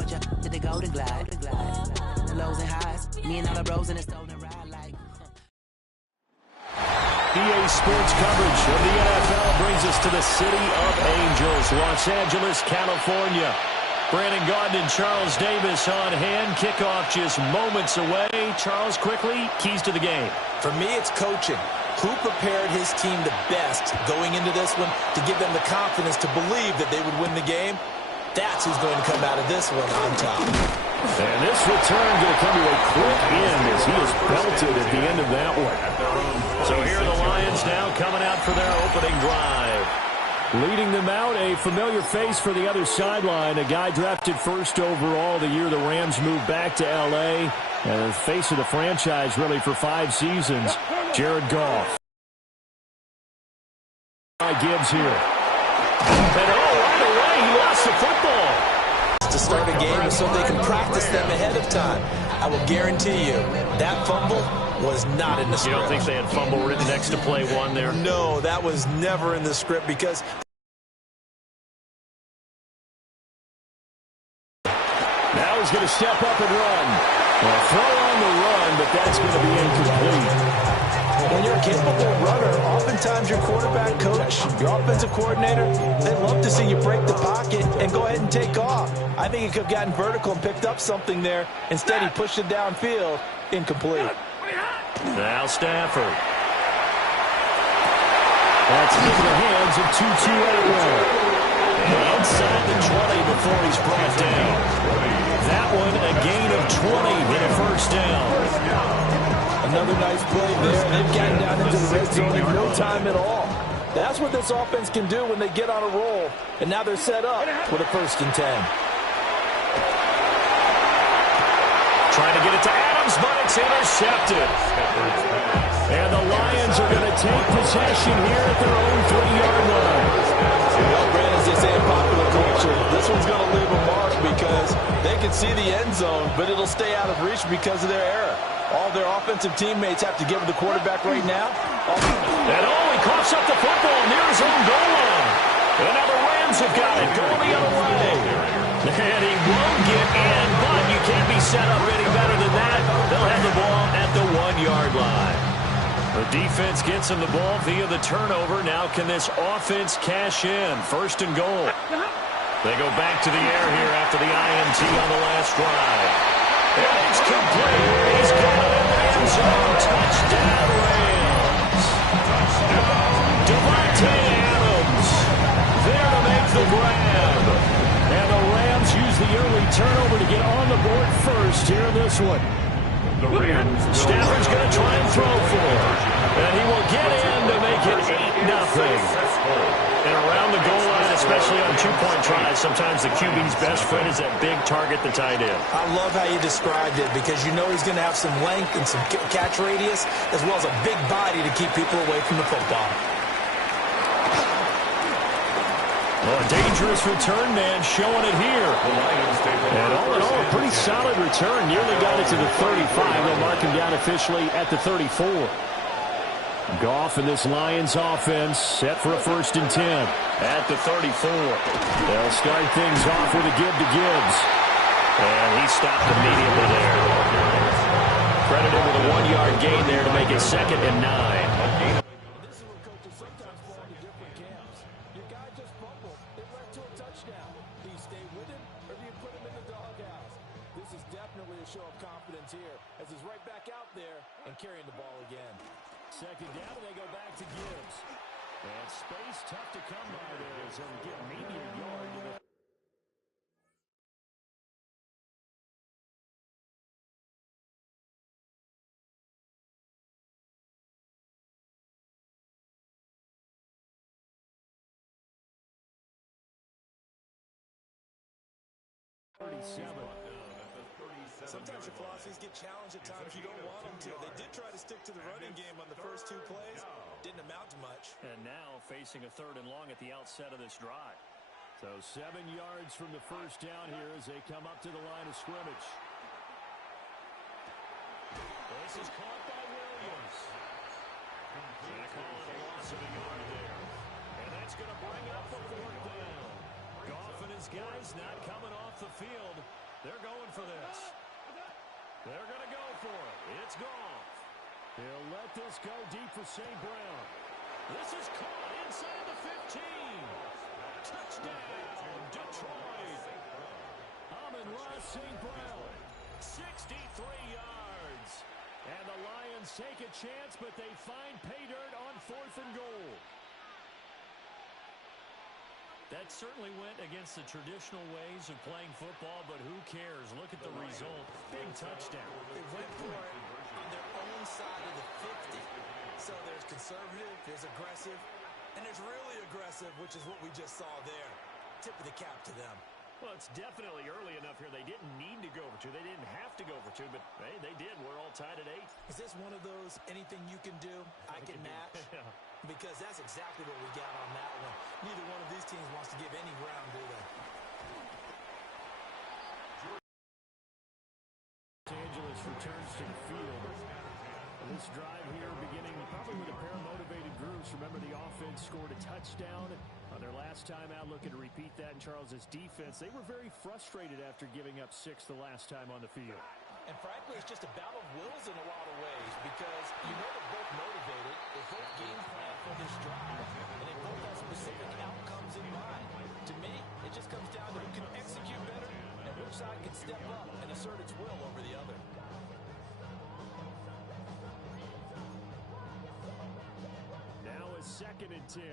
for you to the golden glide. The lows and highs, me and all the bros in the stolen ride like. EA Sports coverage of the NFL brings us to the City of Angels, Los Angeles, California. Brandon Gaudin and Charles Davis on hand. Kickoff just moments away. Charles, quickly, keys to the game. For me, it's coaching. Who prepared his team the best going into this one to give them the confidence to believe that they would win the game? That's who's going to come out of this one on top. And this return going to come to a quick end as he is belted at the end of that one. So here are the Lions now coming out for their opening drive. Leading them out, a familiar face for the other sideline, a guy drafted first overall the year the Rams moved back to L.A., and the face of the franchise really for 5 seasons, Jared Goff. Gibbs here. And right away, he lost the football. To start a game so they can practice them ahead of time. I will guarantee you, that fumble was not in the script. You don't think they had fumble written next to play 1 there? No, that was never in the script because... Now he's going to step up and run. Well, throw on the run, but that's going to be incomplete. When you're a capable runner, oftentimes your quarterback coach, your offensive coordinator, they love to see you break the pocket and go ahead and take off. I think he could have gotten vertical and picked up something there. Instead, he pushed it downfield. Incomplete. Now Stafford. That's into the hands of Tutu Atwell. And inside the 20 before he's brought down. That one a gain of 20 and a first down. Another nice play there. They've gotten down into the red zone in no time at all. That's what this offense can do when they get on a roll. And now they're set up with a 1st and 10. Trying to get it to Adams, but it's intercepted. And the Lions are going to take possession here at their own 3-yard line. Well, Brandon's just saying popular culture. This one's going to leave a mark because they can see the end zone, but it'll stay out of reach because of their error. All their offensive teammates have to give the quarterback right now. And he coughs up the football near his own goal line. And now the Rams have got it going the other way. And he won't get in, but you can't be set up any better than that. They'll have the ball at the 1-yard line. The defense gets him the ball via the turnover. Now can this offense cash in? 1st and goal. They go back to the air here after the INT on the last drive. And it's complete. He's got it in the end zone. Touchdown, Rams. Devontae Adams there to make the grab. And the Rams use the early turnover to get on the board first here in this one. Stafford's going to try and throw for it. And he will get in to make it 8-0. And around the goal line, especially on 2-point tries, sometimes the QB's best friend is that big target, the tight end. I love how you described it because you know he's going to have some length and some catch radius as well as a big body to keep people away from the football. Well, a dangerous return man showing it here. And all in all, a pretty solid return. Nearly got it to the 35. They'll mark him down officially at the 34. Goff and this Lions offense set for a 1st and 10 at the 34. They'll start things off with a give to Gibbs. And he stopped immediately there. Credited with a 1-yard gain there to make it 2nd and 9. This is where coaches sometimes fall into different camps. Your guy just fumbled. It led to a touchdown. Do you stay with him or do you put him in the doghouse? This is definitely a show of confidence here as he's right back out there and carrying the ball again. 2nd down, and they go back to Gibbs. And space tough to come by there. So get maybe a yard to the... Sometimes your philosophies get challenged at times you don't want them to. They did try to stick to the running game on the first 2 plays. Didn't amount to much. And now facing a 3rd and long at the outset of this drive. So 7 yards from the first down here as they come up to the line of scrimmage. This is caught by Williams. They call it a loss of a yard there. And that's going to bring up the 4th down. Goff and his guys not coming off the field. They're going for this. They're going to go for it. It's gone. He'll let this go deep for St. Brown. This is caught inside the 15. Touchdown, Detroit. Amon-Ra St. Brown, 63 yards. And the Lions take a chance, but they find pay dirt on 4th and goal. That certainly went against the traditional ways of playing football, but who cares? Look at the result. Big touchdown. They went for it on their own side of the 50. So there's conservative, there's aggressive, and there's really aggressive, which is what we just saw there. Tip of the cap to them. Well, it's definitely early enough here. They didn't need to go for 2. They didn't have to go for 2, but, hey, they did. We're all tied at 8. Is this one of those anything you can do, I can match? Yeah. Because that's exactly what we got on that one. Neither one of these teams wants to give any ground, do they? Los Angeles returns to the field. This drive here beginning probably with a pair of motivated groups. Remember, the offense scored a touchdown on their last time out. Looking to repeat that in Charles's defense. They were very frustrated after giving up 6 the last time on the field. And frankly, it's just a battle of wills in a lot of ways because you know they're both motivated. They both game plan for this drive, and they both have specific outcomes in mind. To me, it just comes down to who can execute better and which side can step up and assert its will over the other. Now a 2nd and 10.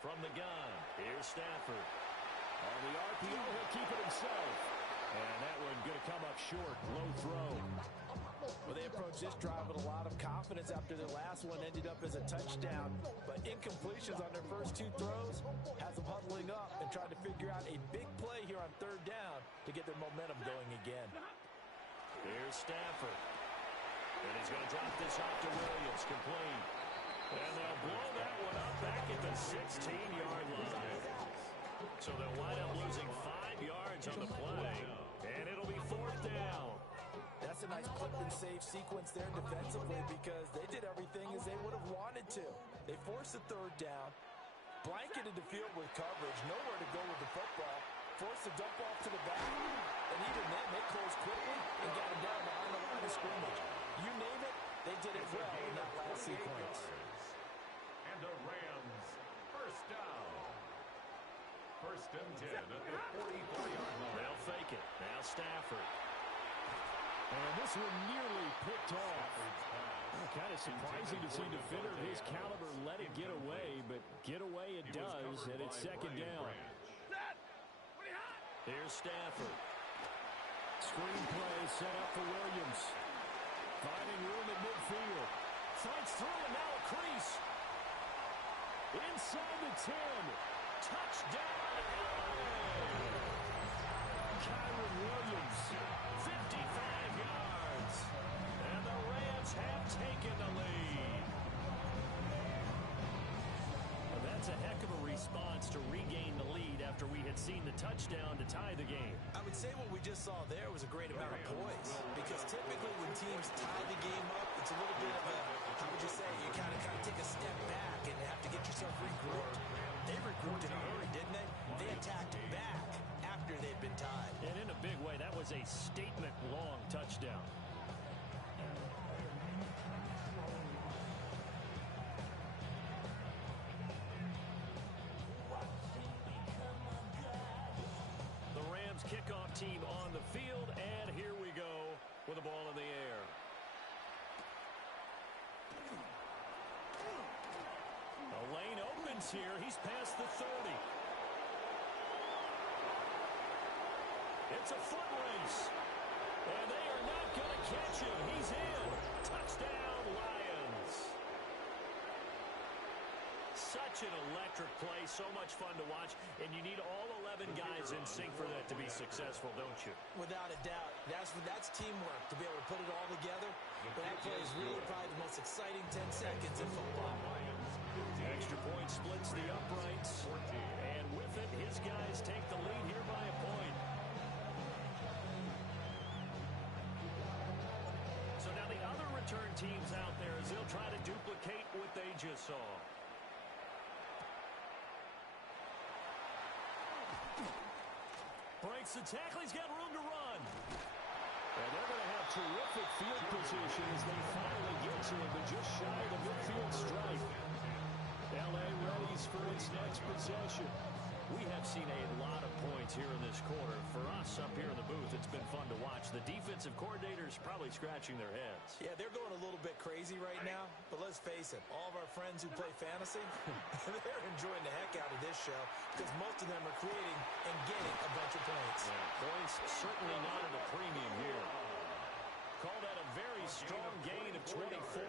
From the gun, here's Stafford. On the RPO, he'll keep it himself. And that one going to come up short. Low throw. Well, they approached this drive with a lot of confidence after their last one ended up as a touchdown. But incompletions on their first 2 throws has them huddling up and trying to figure out a big play here on 3rd down to get their momentum going again. Here's Stafford. And he's going to drop this off to Williams, complete. And they'll blow that one up back at the 16-yard line. So they'll wind up losing 5 yards on the play. And it'll be 4th down. That's a nice clip and save sequence there defensively because they did everything as they would have wanted to. They forced the 3rd down, blanketed the field with coverage, nowhere to go with the football, forced the dump off to the back, and even then they closed quickly and got him down behind the line of scrimmage. You name it, they did it well in that last sequence. And the Rams, 1st down. 1st and 10 at the 44-yard line. They'll fake it. Now Stafford. And this one nearly picked off. Kind of surprising to see a defender of his caliber let it get away, but get away it does, and it's 2nd down. Here's Stafford. Screen play set up for Williams. Finding room at midfield. Fights through and now a crease. Inside the 10. Touchdown. Kyron Williams. 55 yards. And the Rams have taken the lead. That's a heck of a response to regain the lead after we had seen the touchdown to tie the game. I would say what we just saw there was a great amount of poise because typically when teams tie the game up, it's a little bit of a, how would you say, you kind of take a step back and have to get yourself regrouped. They regrouped in a hurry, didn't they? They attacked back after they'd been tied. And in a big way, that was a statement-long touchdown. Kickoff team on the field, and here we go with the ball in the air. The lane opens here. He's past the 30. It's a foot race, and they are not going to catch him. He's in. Touchdown, Lions. Such an electric play, so much fun to watch, and you need all 11 guys in sync for that to be successful, don't you? Without a doubt. That's teamwork, to be able to put it all together. But that play is really probably the most exciting 10 seconds in football. Extra point splits the uprights, and with it, his guys take the lead here by a point. So now the other return teams out there as they'll try to duplicate what they just saw. breaks the tackle. He's got room to run. And they're going to have terrific field position as they finally get to him, but just shy of the midfield stripe. L.A. readies for its next possession. We have seen a lot of points here in this quarter. For us up here in the booth, it's been fun to watch. The defensive coordinators probably scratching their heads. Yeah, they're going a little bit crazy right now, but let's face it, all of our friends who play fantasy, they're enjoying the heck out of this show because most of them are creating and getting a bunch of points. Yeah, points certainly not at a premium here. Call that a very strong gain of 24.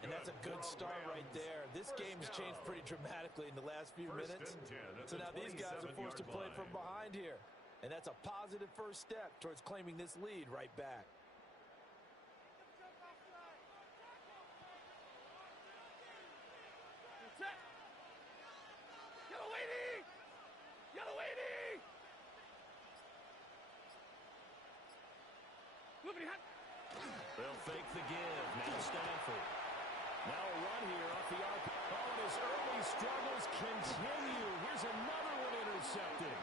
And that's a good start right there. This game's changed pretty dramatically in the last few minutes. So now these guys are forced to play from behind here. And that's a positive first step towards claiming this lead right back. They'll fake the give. Now Stanford. Now a run here off the arc. Oh, and his early struggles continue. Here's another one intercepted.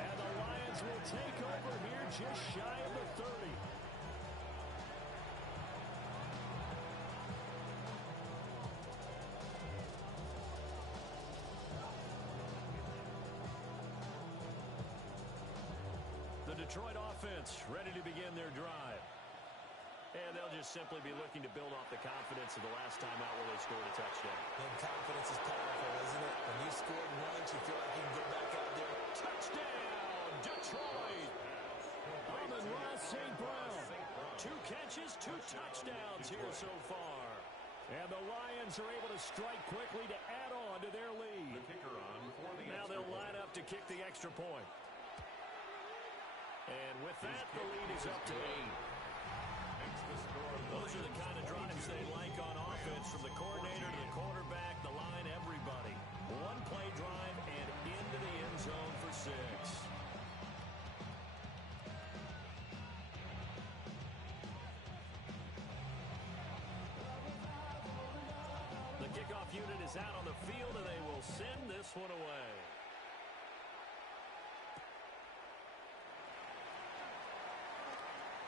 And the Lions will take over here just shy of the 30. The Detroit offense ready to begin their drive. And they'll just simply be looking to build off the confidence of the last time out where they scored a touchdown. And confidence is powerful, isn't it? When you scored once, you feel like you can go back out there. Touchdown, Detroit! Amon-Ra St. Brown. 2 catches, 2 touchdowns here so far. And the Lions are able to strike quickly to add on to their lead. Now they'll line up to kick the extra point. And with that, the lead is up to 8. Those are the kind of drives they like on offense, from the coordinator to the quarterback, the line, everybody. One play drive and into the end zone for 6. The kickoff unit is out on the field, and they will send this one away.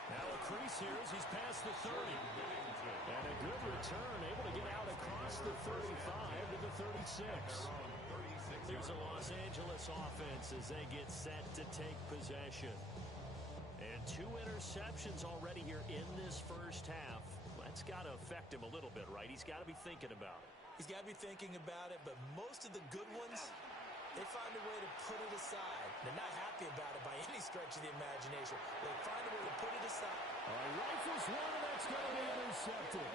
Now a crease here as he's past the 30. And a good return, able to get out across the 35 to the 36. Here's a Los Angeles offense as they get set to take possession. And 2 interceptions already here in this first half. That's got to affect him a little bit, right? He's got to be thinking about it. He's got to be thinking about it, but most of the good ones, they find a way to put it aside. They're not happy about it by any stretch of the imagination. They find a way to put it aside. Rifles one, and that's going to be intercepted.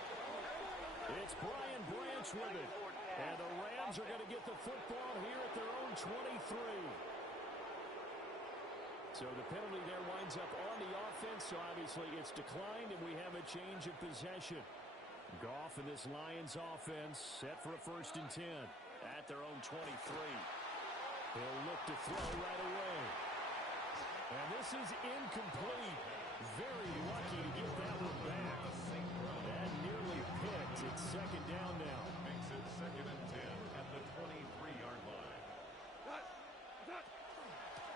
It's Brian Branch with it. And the Rams are going to get the football here at their own 23. So the penalty there winds up on the offense. So obviously it's declined, and we have a change of possession. Goff and this Lions offense set for a 1st and 10 at their own 23. He'll look to throw right away. And this is incomplete. Very lucky to get that one back. That nearly picked. It's 2nd down now. Makes it 2nd and 10 at the 23-yard line.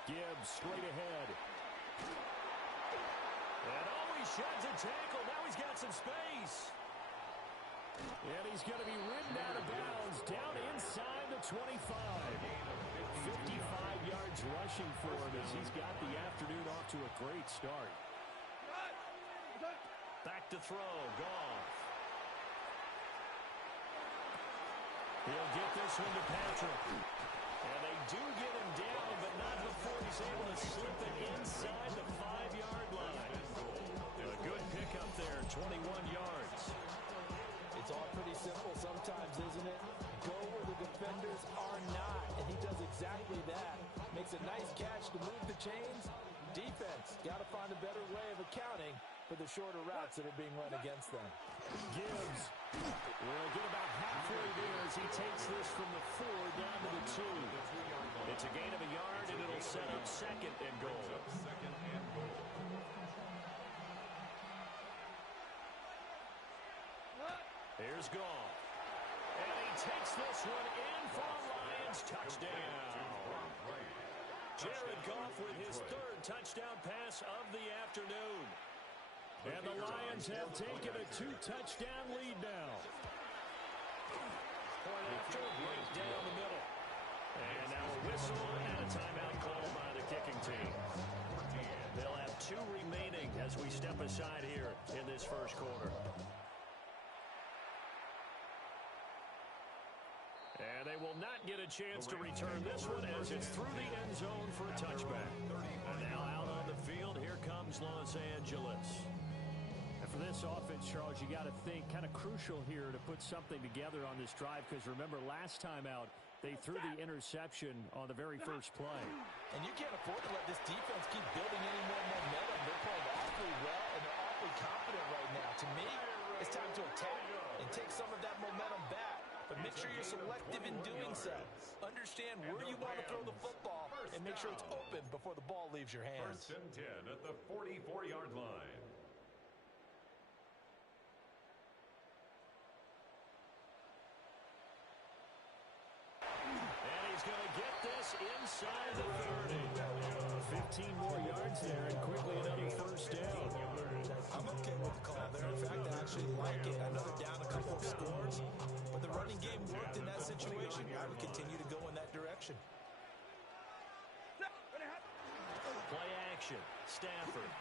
Gibbs straight ahead. And he sheds a tackle. Now he's got some space. And he's going to be ridden out of bounds down inside the 25. 55 yards rushing for him as he's got the afternoon off to a great start. Back to throw. Goff. He'll get this one to Patrick. And they do get him down, but not before he's able to slip it inside the 5-yard line. A good pickup there, 21 yards. It's all pretty simple sometimes, isn't it? Go where the defenders are not, and he does exactly that. Makes a nice catch to move the chains. Defense, got to find a better way of accounting for the shorter routes that are being run against them. Gibbs will get about halfway there as he takes this from the 4 down to the 2. It's a gain of a yard, and it'll set up 2nd and goal. Here's Goff. And he takes this one in for a Lions touchdown. Jared Goff with his third touchdown pass of the afternoon. And the Lions have taken a 2-touchdown lead now. Point after, right down the middle. And now a whistle and a timeout called by the kicking team. They'll have 2 remaining as we step aside here in this first quarter. And they will not get a chance to return this one as it's through the end zone for a touchback. And now out on the field, here comes Los Angeles. And for this offense, Charles, you got to think kind of crucial here to put something together on this drive, because remember last time out, they threw the interception on the very first play. And you can't afford to let this defense keep building any more momentum. They're playing awfully well, and they're awfully confident right now. To me, it's time to attack and take some of that momentum back. But make sure you're selective in doing so. Understand where you want to throw the football and make sure it's open before the ball leaves your hands. 1st and 10 at the 44-yard line. And he's going to get this inside the 30. 15 more yards there and quickly another first down. I'm okay with the call there. In fact, I actually like it. I know they're down a couple of scores, but the running game worked in that situation. I would continue to go in that direction. Play action. Stafford.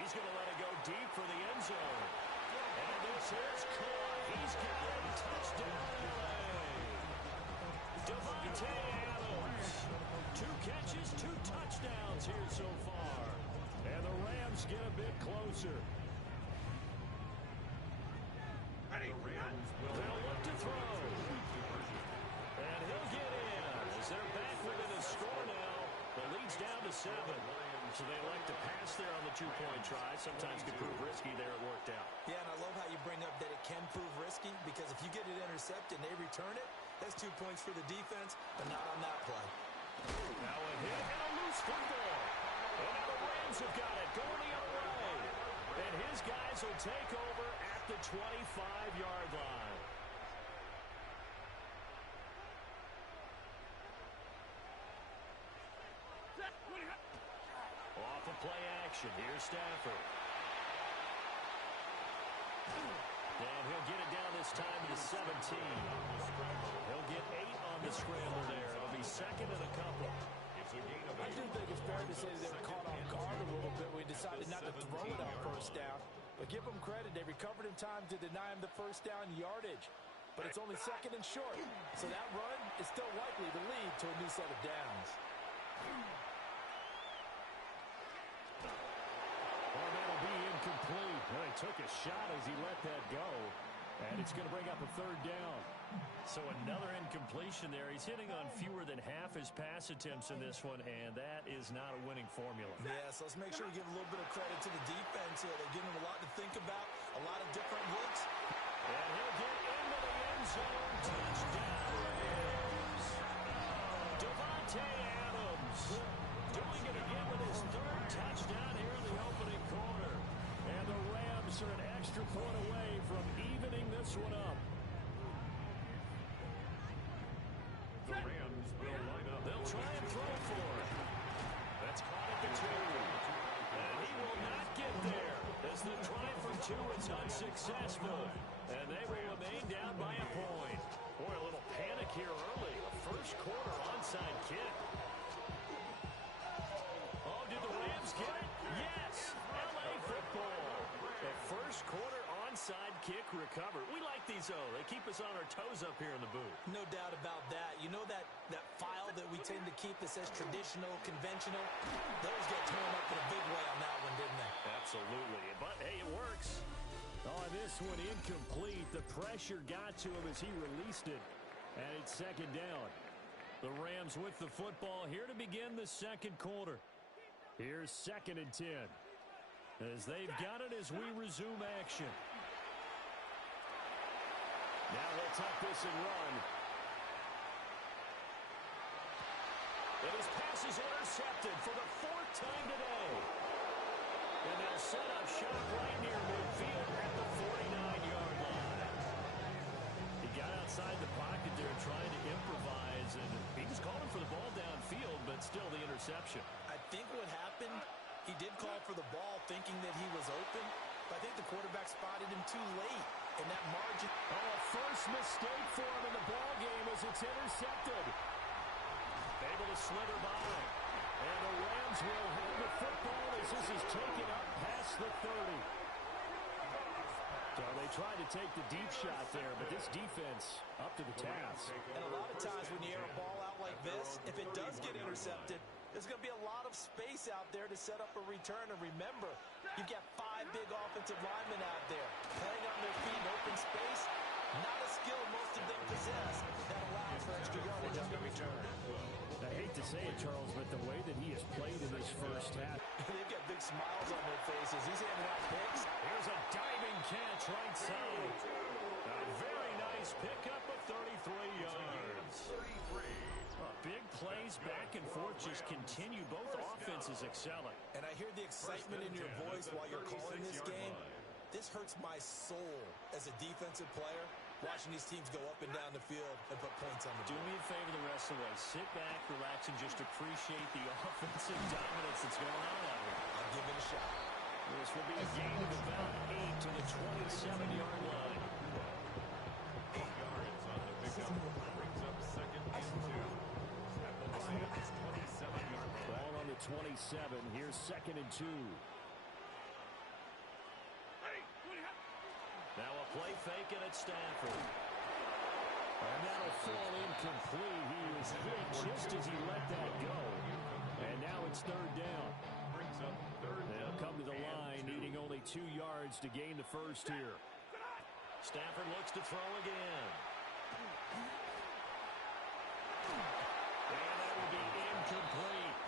He's going to let it go deep for the end zone. And this is caught. He's got it. Touchdown, LA. Davante Adams. 2 catches, 2 touchdowns here so far. And the Rams get a bit closer. They'll look to throw. And he'll get in as they're back within a score now. The lead's down to 7. So they elect to pass there on the 2-point try. Sometimes can prove risky. There it worked out. Yeah, and I love how you bring up that it can prove risky, because if you get it intercepted and they return it, that's 2 points for the defense, but not on that play. Now a hit and a loose football. And now the Rams have got it going the other way. And his guys will take over at the 25-yard line. Off of play action. Here's Stafford. And he'll get it down this time to the 17. He'll get 8 on the scramble there. It'll be second and a couple. I do think it's fair to say that they were caught off guard a little bit. We decided not to throw it on first down. But give them credit. They recovered in time to deny him the first down yardage. But it's only second and short. So that run is still likely to lead to a new set of downs. Well, that'll be incomplete. Well, he took a shot as he let that go. And it's going to bring up a 3rd down. So another incompletion there. He's hitting on fewer than half his pass attempts in this one, and that is not a winning formula. Yes, let's make sure we give a little bit of credit to the defense here. They're giving him a lot to think about, a lot of different looks. And he'll get into the end zone. Touchdown, Rams. Davante Adams doing it again with his 3rd touchdown here in the opening quarter. And the Rams are an extra point away from evening this one up. The Rams will line up. They'll try and throw for it. That's caught at the 2. And he will not get there as the try from 2 is unsuccessful. And they will remain down by a point. Boy, a little panic here early. A first quarter onside kick. Oh, did the Rams get it? Yes! LA football. The first quarter onside kick recovered. We like these, though. They keep us on our toes up here in the booth. No doubt about that. You know that file that we tend to keep that says traditional, conventional? Those get torn up in a big way on that one, didn't they? Absolutely. But, hey, it works. Oh, this one incomplete. The pressure got to him as he released it. And it's 2nd down. The Rams with the football here to begin the second quarter. Here's 2nd and 10. As they've got it as we resume action. Now they'll tuck this and run. And his pass is intercepted for the 4th time today. And they'll set up shop right near midfield at the 49-yard line. He got outside the pocket there trying to improvise, and he was calling for the ball downfield, but still the interception. interception. I think what happened, he did call for the ball thinking that he was open, but I think the quarterback spotted him too late, and that margin. Oh, a first mistake for him in the ball game as it's intercepted. Able to slither by. And the Rams will have the football as this is taken up past the 30. So they tried to take the deep shot there, but this defense up to the task. And a lot of times when you air a ball out like this, if it does get intercepted, there's going to be a lot of space out there to set up a return. And remember, you've got 5 big offensive linemen out there playing on their feet in open space. Not a skill most of them possess that allows for extra yardage on the return. I hate to say it, Charles, but the way that he has played in this first half. They've got big smiles on their faces. He's handing out picks. Here's a diving catch right side. A very nice pickup of 33 yards. Big plays back and forth just continue. Both offenses excelling. And I hear the excitement in your voice while you're calling this game. This hurts my soul as a defensive player, watching these teams go up and down the field and put points on the board. Do me a favor the rest of the way. Sit back, relax, and just appreciate the offensive dominance that's going on out here. I'll give it a shot. This will be a gain of about 8 to the 27-yard line. 8 yards on the pickup. Brings up second and 2. At the Lions' 27-yard line. Ball on the 27. Here's second and 2. Now a play fake, and it's Stafford. And that'll fall incomplete. He was hit just as he let that go. And now it's third down. Brings up third They'll down. come to the line, needing only 2 yards to gain the first here. Stafford looks to throw again. And that will be incomplete.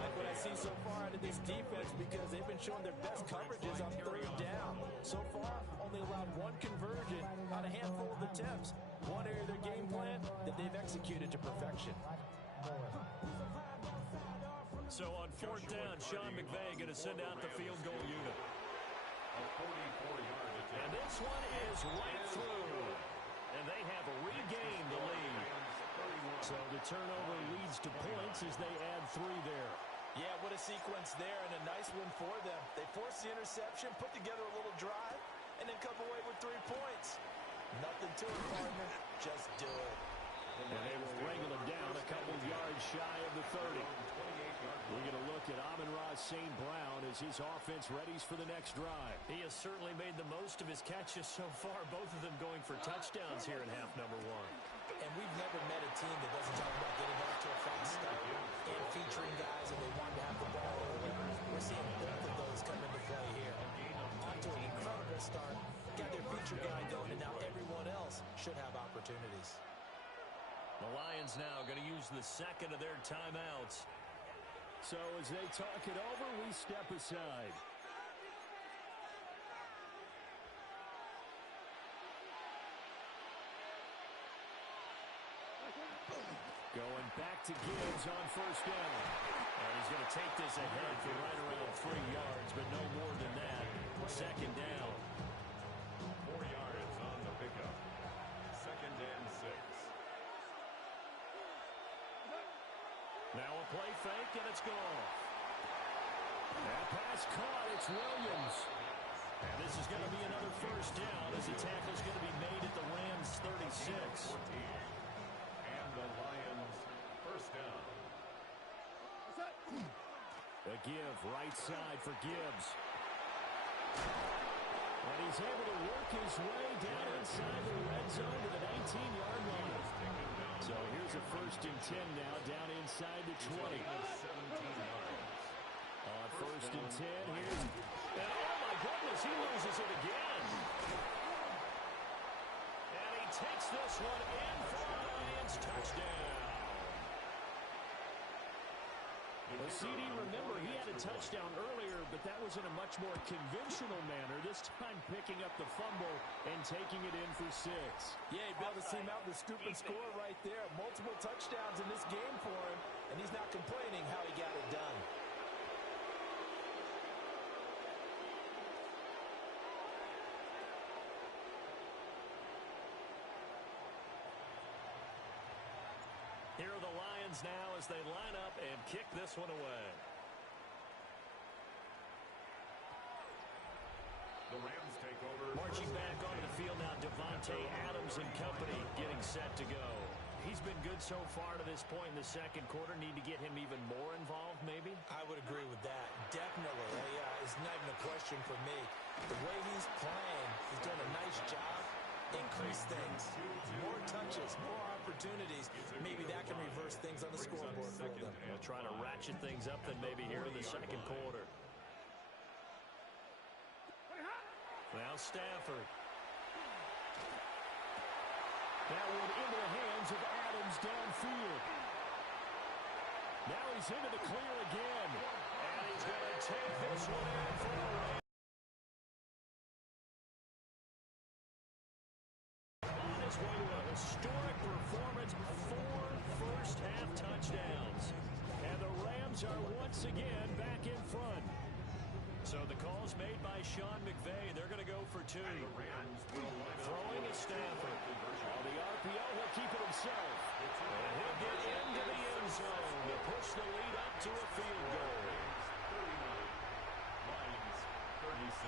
Like what I see so far out of this defense, because they've been showing their best coverages on third down. So far, only allowed 1 conversion on a handful of attempts. One area of their game plan that they've executed to perfection. So on fourth down, Sean McVay going to send out the field goal unit. A 44-yard attempt. And this one is right through. And they have regained the lead. So the turnover leads to points as they add 3 there. Yeah, what a sequence there, and a nice win for them. They forced the interception, put together a little drive, and then come away with 3 points. Nothing to it, partner. Just do it. And they will wrangle him down a couple yards shy of the 30. We're going to look at Amon-Ra St. Brown as his offense readies for the next drive. He has certainly made the most of his catches so far, both of them going for touchdowns here in half number 1. And we've never met a team that doesn't talk about getting off to a fast start and featuring guys and they want to have the ball early. We're seeing both of those come into play here. On to an incredible start. Got their feature guy going, and now everyone else should have opportunities. The Lions now going to use the second of their timeouts. So as they talk it over, we step aside. Going back to Gibbs on first down. And he's going to take this ahead for right around 3 yards, but no more than that. Second down. 4 yards on the pickup. Second and 6. Now a play fake, and it's gone. That pass caught. It's Williams. And this is going to be another first down as the tackle is going to be made at the Rams' 36. 14. And the Lions first down. A give right side for Gibbs. And he's able to work his way down inside the red zone to the 19-yard line. So here's a first and 10 now down inside the 20. 17 yards. On first and 10, here's... And oh my goodness, he loses it again. And he takes this one in for a Lions touchdown. Well, CD, remember, he had a touchdown earlier, but that was in a much more conventional manner. This time picking up the fumble and taking it in for 6. Yeah, he bailed his team out with a scoop and score right there. Multiple touchdowns in this game for him, and he's not complaining how he got it done. Here are the Lions hands now as they line up and kick this one away. The Rams take over. Marching back onto the field now, Davante Adams and company getting set to go. He's been good so far to this point in the second quarter. Need to get him even more involved, maybe? I would agree with that. Definitely. It's not even a question for me. The way he's playing, he's done a nice job. Increase things. More touches, more opportunities. Maybe that can reverse things on the scoreboard for them. We'll try to ratchet things up then maybe here in the second quarter. Now Stafford. That one into the hands of Adams downfield. Now he's into the clear again. And he's going to take this one in for the Rams. On his way to a historic performance, 4 first-half touchdowns. And the Rams are once again back in front. So the call's made by Sean McVay. They're going to go for 2. Throwing is Stafford. On the RPO, he'll keep it himself. And he'll get into the end zone to push the lead up to a field goal. 39, Lions 36.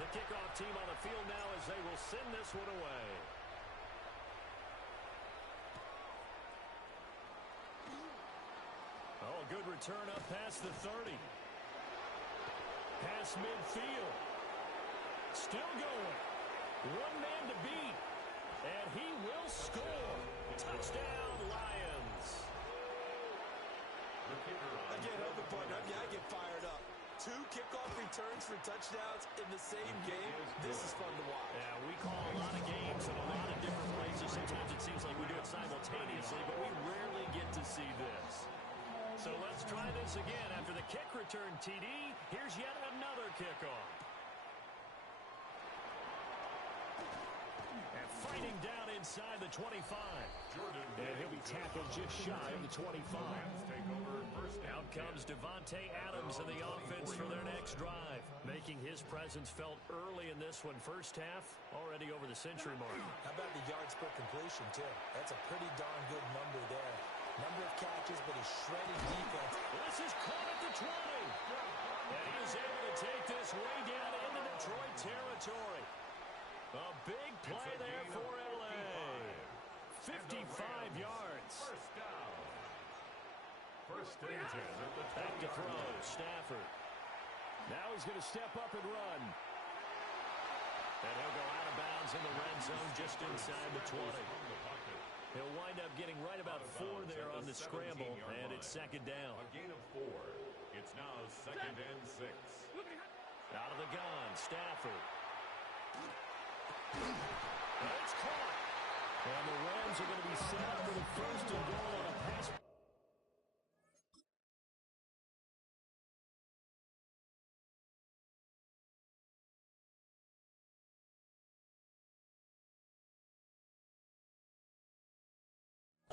The kickoff team on the field now as they will send this one away. Oh, good return up past the 30. Past midfield. Still going. One man to beat. And he will score. Touchdown, Lions. Again, other point, I get fired up. 2 kickoff returns for touchdowns in the same game. This is fun to watch. Yeah, we call a lot of games in a lot of different places. Sometimes it seems like we do it simultaneously, but we rarely get to see this. So let's try this again. After the kick return TD, here's yet another kickoff. And fighting down inside the 25. And he'll be tackled just shy of the 25. Out comes Davante Adams and the offense for their next drive. Making his presence felt early in this one. First half, already over the century mark. How about the yards per completion, too? That's a pretty darn good number there. Number of catches, but a shredded defense. This is caught at the 20. And he is able to take this way down into Detroit territory. A big play there for L.A. 55 yards. First down. First and 10 at the 20. Back to throw, Stafford. Now he's going to step up and run. And he'll go out of bounds in the red zone just inside the 20. He'll wind up getting right about 4 there on the scramble, and it's second down. A gain of 4. It's now second and 6. Out of the gun, Stafford. And it's caught. And the Rams are going to be set up for the first and goal on a pass.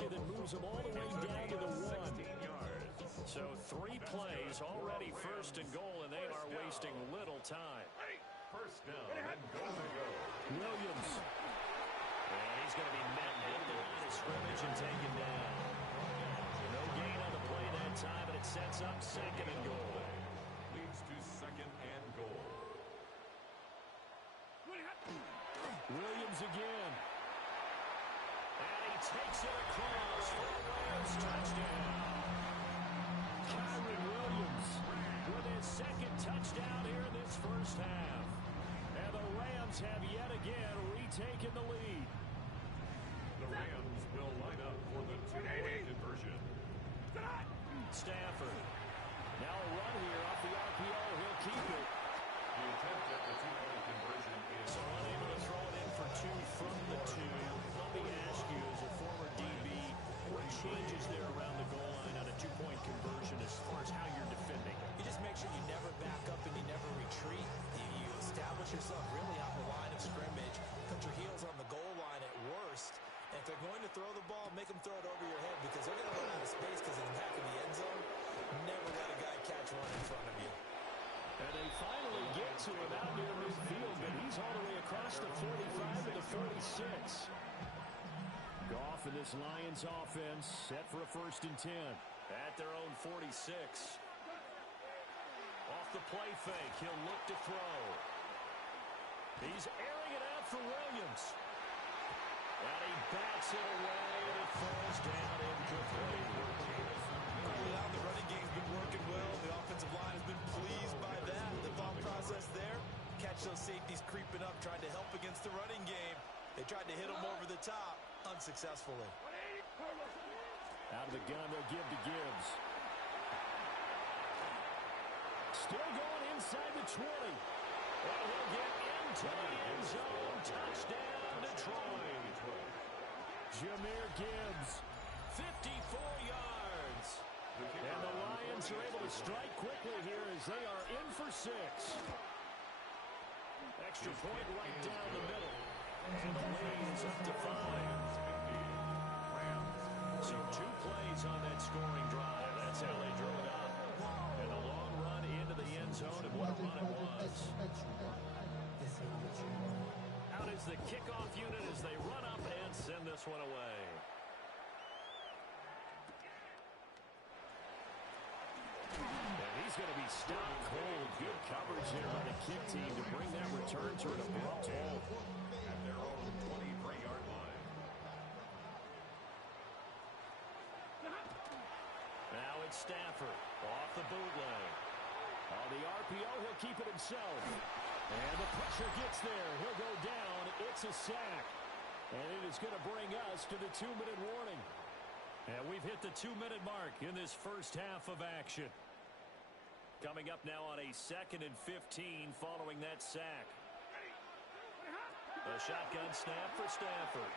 That moves them all the way down to the 1. So 3 plays already first and goal, and they are wasting little time. First down and goal to go. Williams. And he's going to be met at the line of scrimmage and taken down. No gain on the play that time, and it sets up second and goal. Leads to second and goal. Williams again. And he takes it across for a Rams touchdown. Kyron Williams with his second touchdown here in this first half. And the Rams have yet again retaken the lead. The Rams will line up for the 2-point conversion. Stafford. Now a run here off the RPO. He'll keep it. The attempt at the 2-point conversion is So unable to throw it in for 2 from the 2. Let me ask you, as a former DB, what changes there around the goal line on a 2-point conversion as far as how you're defending? You just make sure you never back up and you never retreat. You establish yourself really on the line of scrimmage. Put your heels on the goal line at worst. And if they're going to throw the ball, make them throw it over your head because they're going to run out of space because of the back of the end zone. Never let a guy catch one in front of you. And they finally get to him out near midfield, but he's all the way across the 45 to the 46. Goff and this Lions offense set for a 1st and 10. At their own 46. Off the play fake, he'll look to throw. He's airing it out for Williams. And he bats it away, and it falls down incomplete. Now the running game's been working well. The offensive line has been pleased by that. The thought process there, catch those safeties creeping up, trying to help against the running game. They tried to hit him over the top, unsuccessfully. Out of the gun, they'll give to Gibbs. Still going inside the 20. And he'll get into the end zone. Touchdown, Detroit. Jahmyr Gibbs, 54 yards. and the Lions are able to strike quickly here as they are in for 6. Extra point right down the middle. And the lead's up to 5. So 2 plays on that scoring drive. That's how they drew it up. And a long run into the end zone, and what a run it was. Out is the kickoff unit as they run up and send this one away. And he's going to be stopped cold. Good coverage there by the kick team to bring that return to an abrupt halt. At their own 23-yard line. Now it's Stafford off the bootleg. On the RPO, he'll keep it himself. And the pressure gets there. He'll go down. It's a sack. And it is going to bring us to the 2-minute warning. And we've hit the 2-minute mark in this first half of action. Coming up now on a 2nd and 15 following that sack. A shotgun snap for Stafford.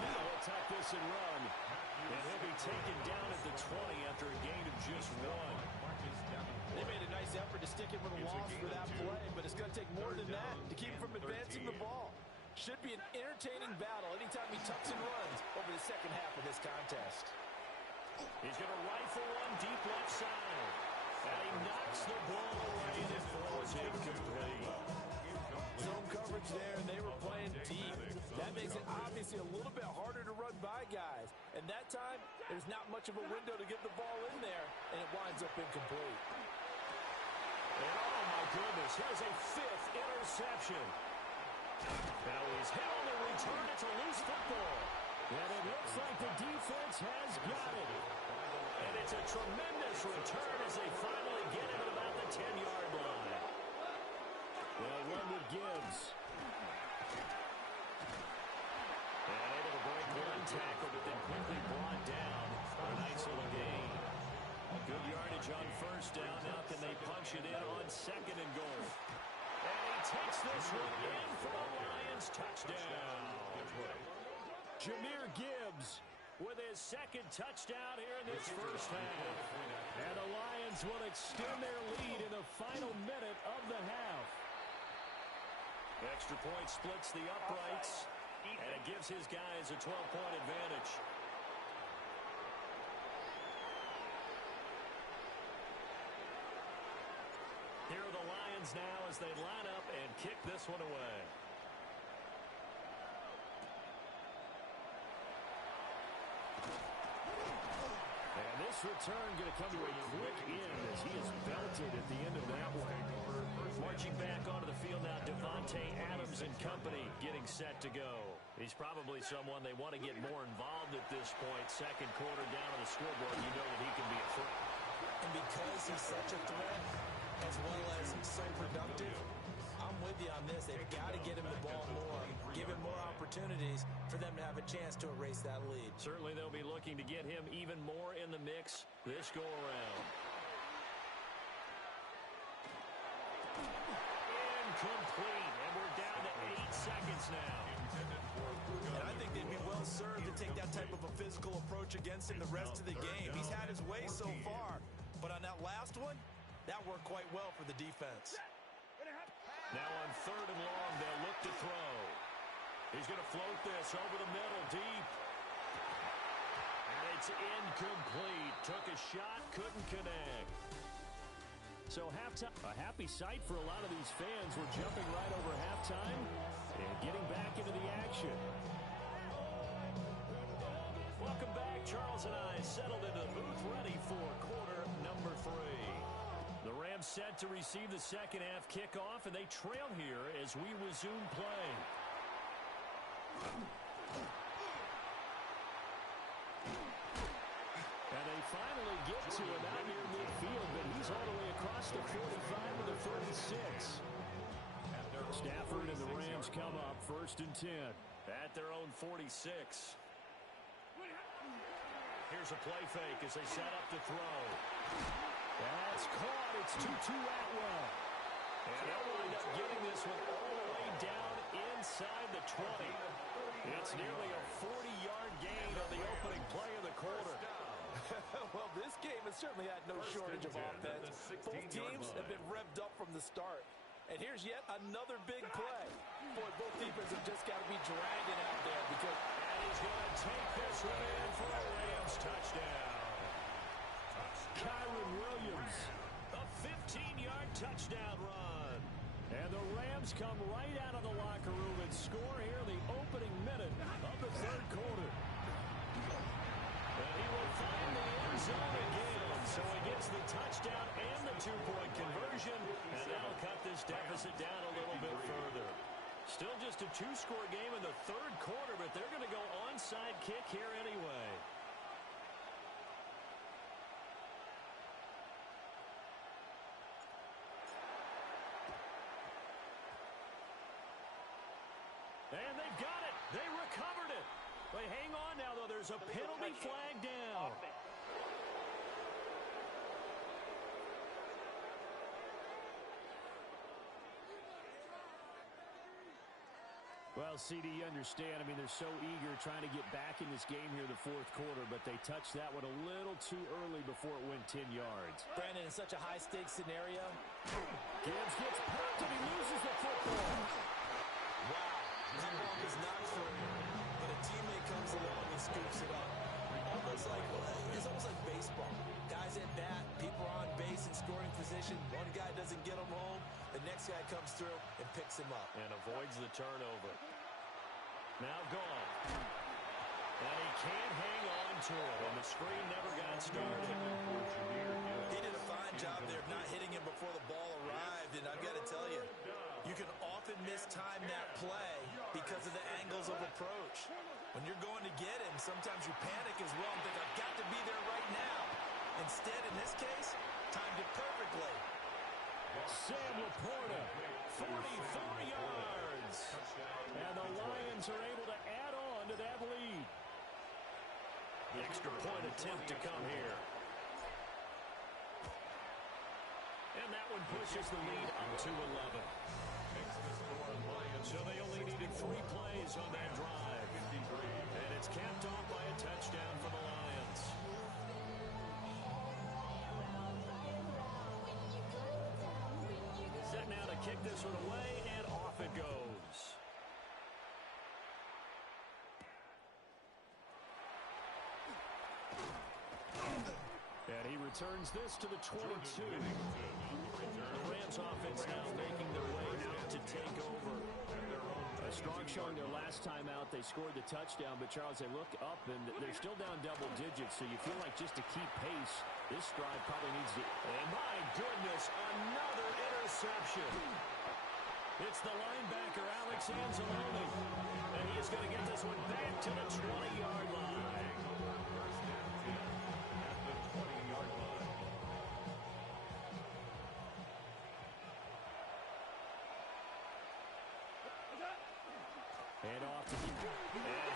Now he'll attack this and run. And he'll be taken down at the 20 after a gain of just 1. They made a nice effort to stick him with a loss for that play, but it's going to take more than that to keep him from advancing the ball. Should be an entertaining battle anytime he tucks and runs over the second half of this contest. He's going to rifle one deep left side. And he knocks the ball away, and it falls incomplete. Zone coverage there, and they were playing deep. That makes it obviously a little bit harder to run by guys. And that time, there's not much of a window to get the ball in there, and it winds up incomplete. And oh my goodness, here's a 5th interception. Now he's hit on the return. It's a loose football. And it looks like the defense has got it. And it's a tremendous return as they finally get him at about the 10-yard line. They'll run with Gibbs. And able to break one tackle, but then quickly brought down for a nice little gain. Good yardage on 1st down. Now can they punch it in on 2nd and goal? And he takes this one in for the Lions touchdown. Jahmyr Gibbs with his 2nd touchdown here in this first half. And the Lions will extend their lead in the final minute of the half. Extra point splits the uprights, and it gives his guys a 12-point advantage. Here are the Lions now as they line up and kick this one away. And this return going to come to a quick end as he is belted at the end of that one. Marching back onto the field now, Devontae Adams and company getting set to go. He's probably someone they want to get more involved at this point. 2nd quarter down on the scoreboard, you know that he can be a threat. And because he's such a threat, as well as so productive, I'm with you on this. They've got to get him the ball more, give him more opportunities for them to have a chance to erase that lead. Certainly they'll be looking to get him even more in the mix this go-around. Incomplete, and we're down to 8 seconds now. And I think they'd be well served to take that type of a physical approach against him the rest of the game. He's had his way so far, but on that last one, that worked quite well for the defense. Now on 3rd and long, they'll look to throw. He's going to float this over the middle, deep. And it's incomplete. Took a shot, couldn't connect. So halftime, a happy sight for a lot of these fans. We're jumping right over halftime and getting back into the action. settled into the booth, ready for quarter number 3. The Rams set to receive the second half kickoff, and they trail here as we resume play. And they finally get to him out near midfield, but he's all the way across the 45 to the 36. Stafford and the Rams come up 1st and 10 at their own 46. Here's a play fake as they set up to throw. That's caught. It's Tutu Atwell. And they'll wind up getting this one all the way down inside the 20. It's nearly a 40-yard gain on the opening play of the quarter. Well, this game has certainly had no shortage of offense. Both teams have been revved up from the start. And here's yet another big play. Boy, both defenses have just got to be dragging out there because... And he's going to take this one in for a Rams touchdown. Kyron Williams, a 15-yard touchdown run. And the Rams come right out of the locker room and score here in the opening minute of the 3rd quarter. And he will find the end zone again. So he gets the touchdown and the 2-point conversion. And that'll cut this deficit down a little bit further. Still just a 2-score game in the 3rd quarter, but they're going to go onside kick here anyway. And they've got it. They recovered it. But hang on now, though. There's a penalty flag down. Well, CD, you understand. I mean, they're so eager trying to get back in this game here in the 4th quarter, but they touched that one a little too early before it went 10 yards. Brandon, in such a high-stakes scenario. Gibbs gets popped and he loses the football. Wow. That ball is not free, but a teammate comes along and scoops it up. It's almost like baseball. Guys at bat, people are on base in scoring position. One guy doesn't get him home. The next guy comes through and picks him up. And avoids the turnover. Now gone. And he can't hang on to it. And the screen never got started. He did a fine job there of not hitting him before the ball arrived. And I've got to tell you, you can often mistime that play because of the angles of approach. When you're going to get him, sometimes you panic as well and think, I've got to be there right now. Instead, in this case, timed it perfectly. Sam Laporta, 44 yards. And the Lions are able to add on to that lead. The extra point attempt to come here. And that one pushes the lead up to 11. So they only needed 3 plays on that drive. And it's capped off by a touchdown for the Lions. Set now to kick this one away, and off it goes. And he returns this to the 22. The Rams offense now making their way out to take over. A strong showing their last time out. They scored the touchdown, but Charles, they look up and they're still down double digits, so you feel like just to keep pace, this drive probably needs to... And my goodness, another interception. It's the linebacker, Alex Anzalone. And he is going to get this one back to the 20-yard line. And off to and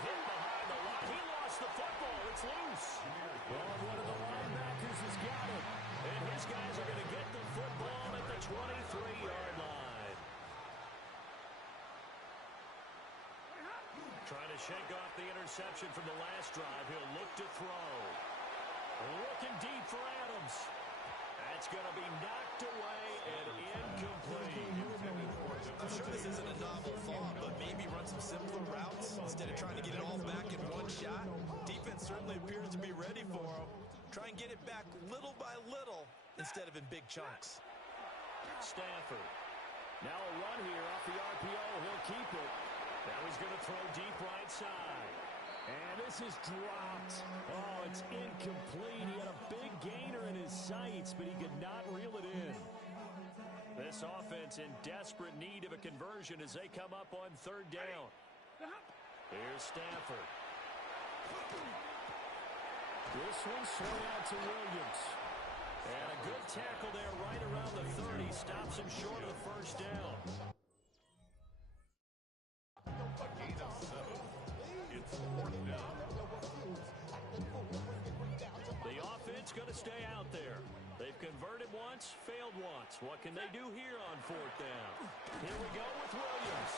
hit behind the line. He lost the football. It's loose. Well, one of the linebackers has got it. And his guys are going to get the football at the 23-yard line. Trying to shake off the interception from the last drive. He'll look to throw. Looking deep for Adams. That's going to be knocked away and incomplete. I'm sure this isn't a novel thought, but maybe run some simpler routes instead of trying to get it all back in one shot. Defense certainly appears to be ready for him. Try and get it back little by little instead of in big chunks. Stafford. Now a run here off the RPO. He'll keep it. Now he's going to throw deep right side. And this is dropped. Oh, it's incomplete. He had a big gainer in his sights, but he could not reel it in. This offense in desperate need of a conversion as they come up on third down. Here's Stafford. This one swung out to Williams. And a good tackle there right around the 30. Stops him short of the first down. A gain of 7. It's 4th down. The offense going to stay out there. They've converted once, failed once. What can they do here on 4th down? Here we go with Williams.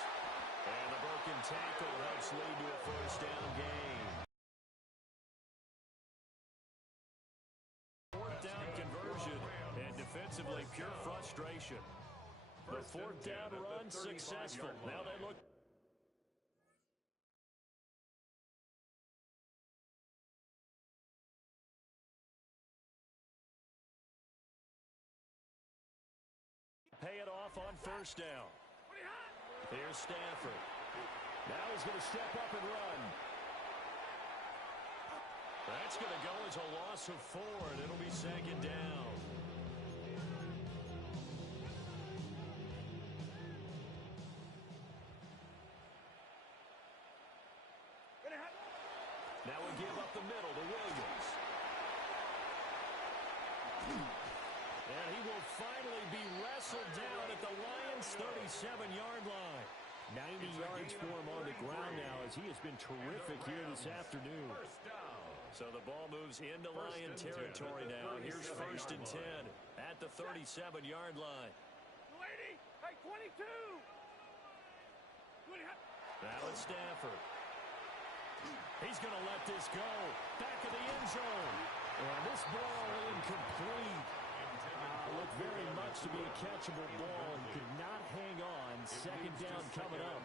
And the broken tackle helps lead to a first down gain. 4th down conversion, and defensively pure frustration. The 4th down run successful. Now they look. Pay it off on first down. Here's Stafford. Now he's going to step up and run. That's going to go as a loss of 4, and it'll be second down. Now we give up the middle to Williams. And he will finally be wrestled down at the Lions' 37-yard line. 90 yards for him on the ground now as he has been terrific here this afternoon. So the ball moves into Lion territory now. Here's 1st and 10 at the 37-yard line. Hey, 22! Now it's Stafford. He's going to let this go. Back of the end zone. And this ball incomplete. Looked very much to be a catchable ball and could not hang on. Second down coming up.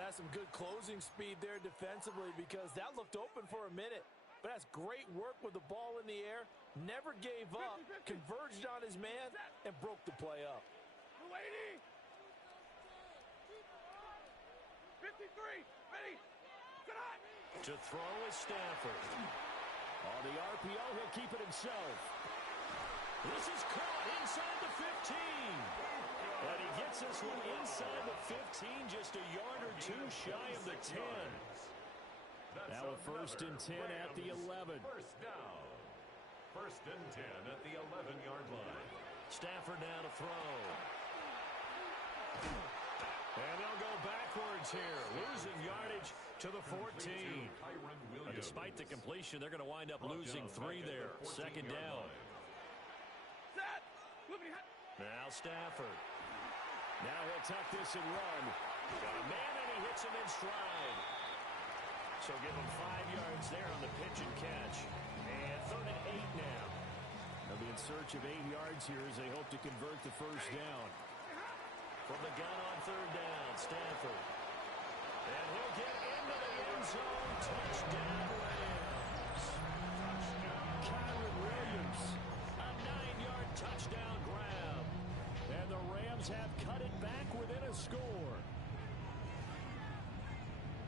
That's some good closing speed there defensively because that looked open for a minute. But that's great work with the ball in the air. Never gave up, converged on his man, and broke the play up. 53, ready, get on! To throw is Stafford. On the RPO, he'll keep it himself. This is caught inside the 15. And he gets this one inside the 15, just a yard or 2 shy of the 10. Now a 1st and 10 at the 11. First down. 1st and 10 at the 11-yard line. Stafford now to throw. And they'll go backwards here, losing yardage to the 14. Despite the completion, they're going to wind up losing 3 there. Second down. Now Stafford. Now he'll tuck this and run. Got a man and he hits him in stride. So give him 5 yards there on the pitch and catch. And 3rd and 8 now. They'll be in search of 8 yards here as they hope to convert the first down. From the gun on 3rd down, Stafford. And he'll get into the end zone. Touchdown, Rams. Kyron Williams. A 9-yard touchdown grab. And the Rams have cut it back within a score.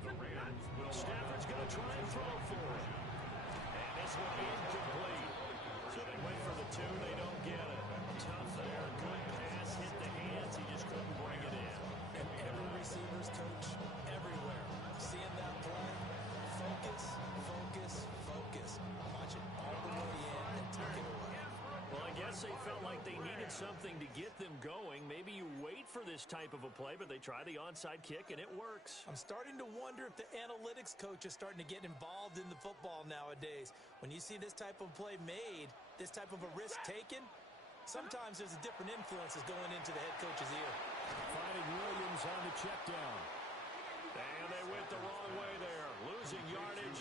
The Rams will Stafford's going to try and throw for it. And this one incomplete. So they went for the 2. They don't get it. Tough there. Good pass. Hit the hands. He just couldn't bring it in. And every receiver's coach everywhere. Seeing that play, focus, focus, focus. Watch it all the way in and take it away. Well, I guess they felt like they needed something to get them going. Maybe you wait for this type of a play, but they try the onside kick, and it works. I'm starting to wonder if the analytics coach is starting to get involved in the football nowadays. When you see this type of play made, this type of a risk taken, sometimes there's a different influences going into the head coach's ear. Finding Williams on the check down. And they went the wrong way there, losing yardage.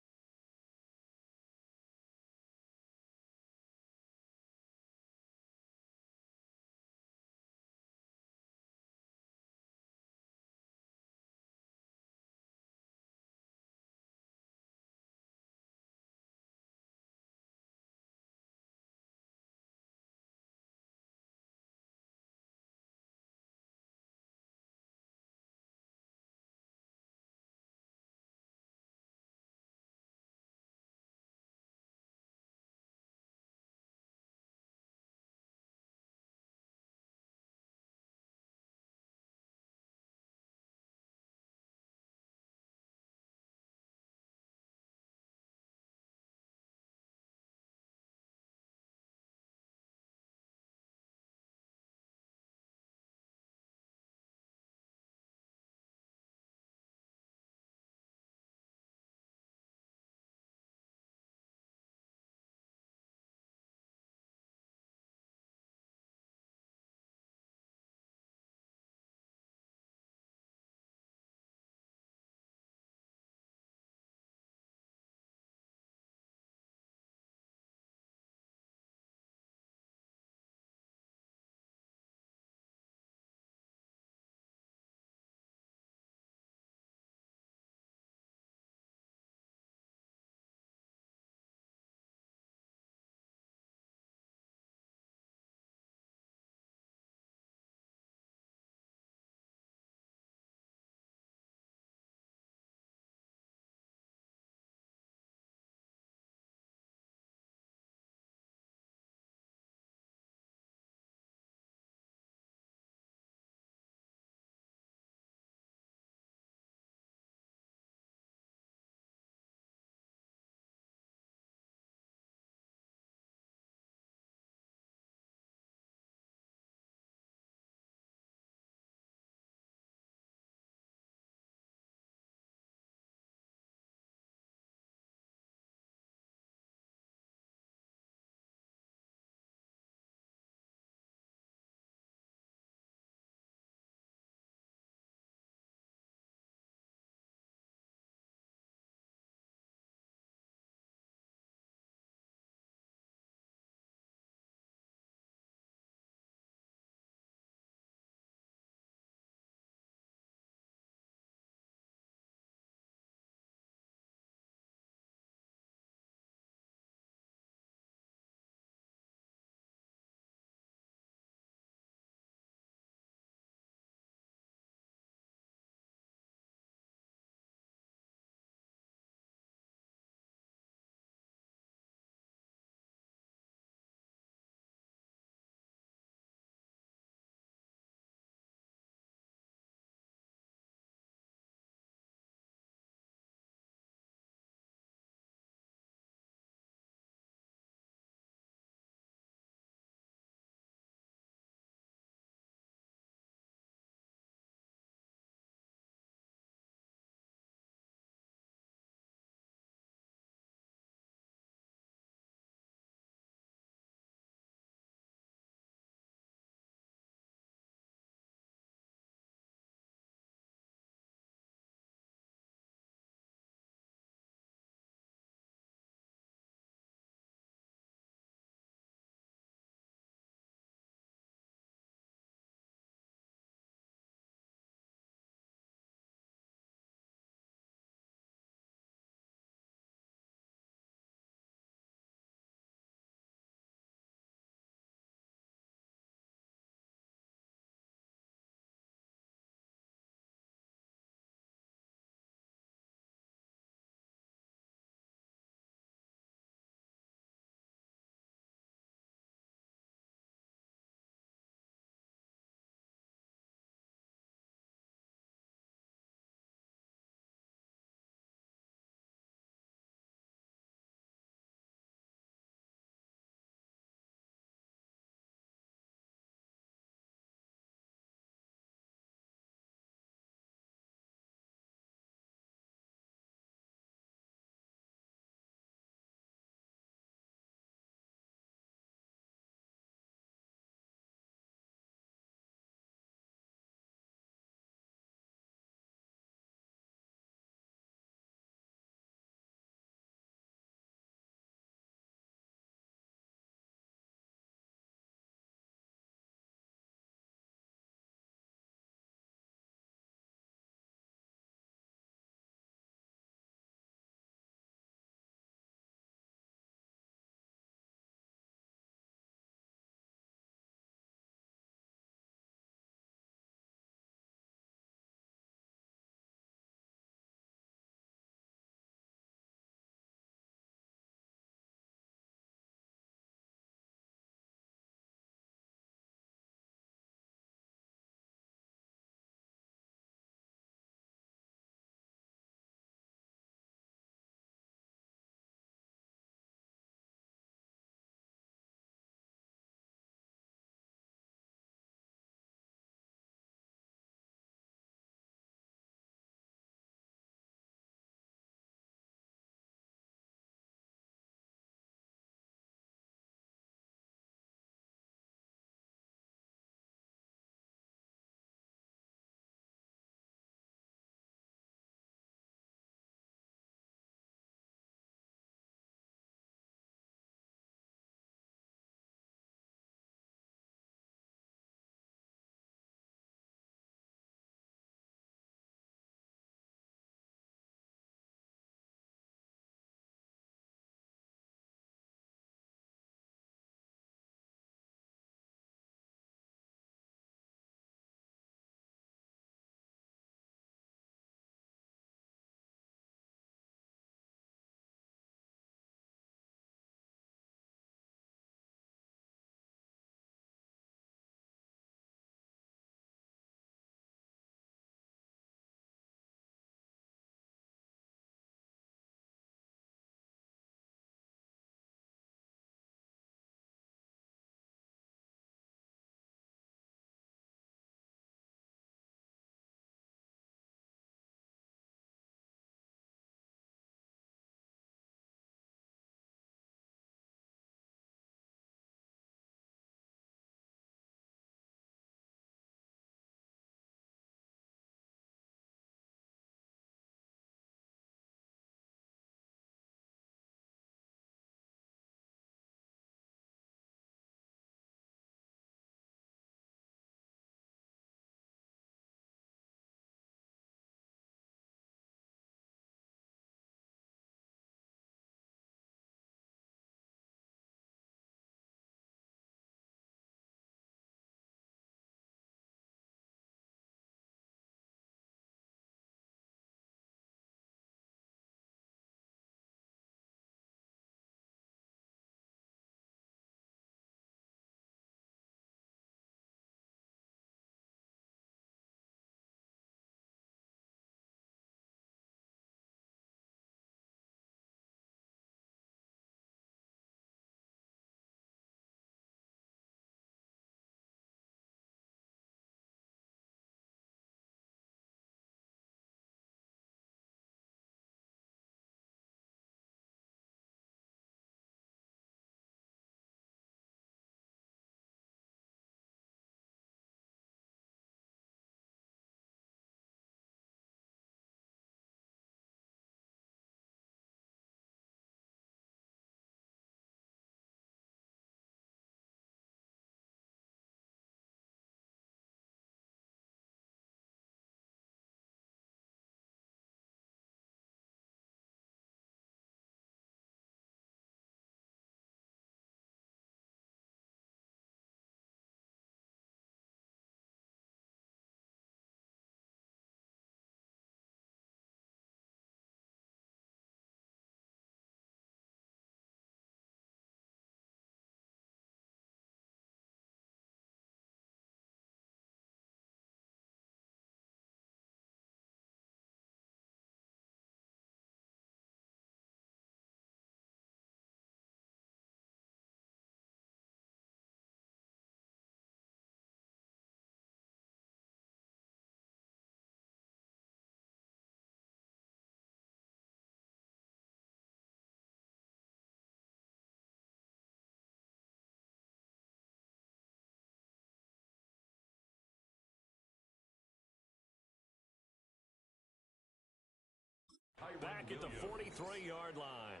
back at the 43-yard line.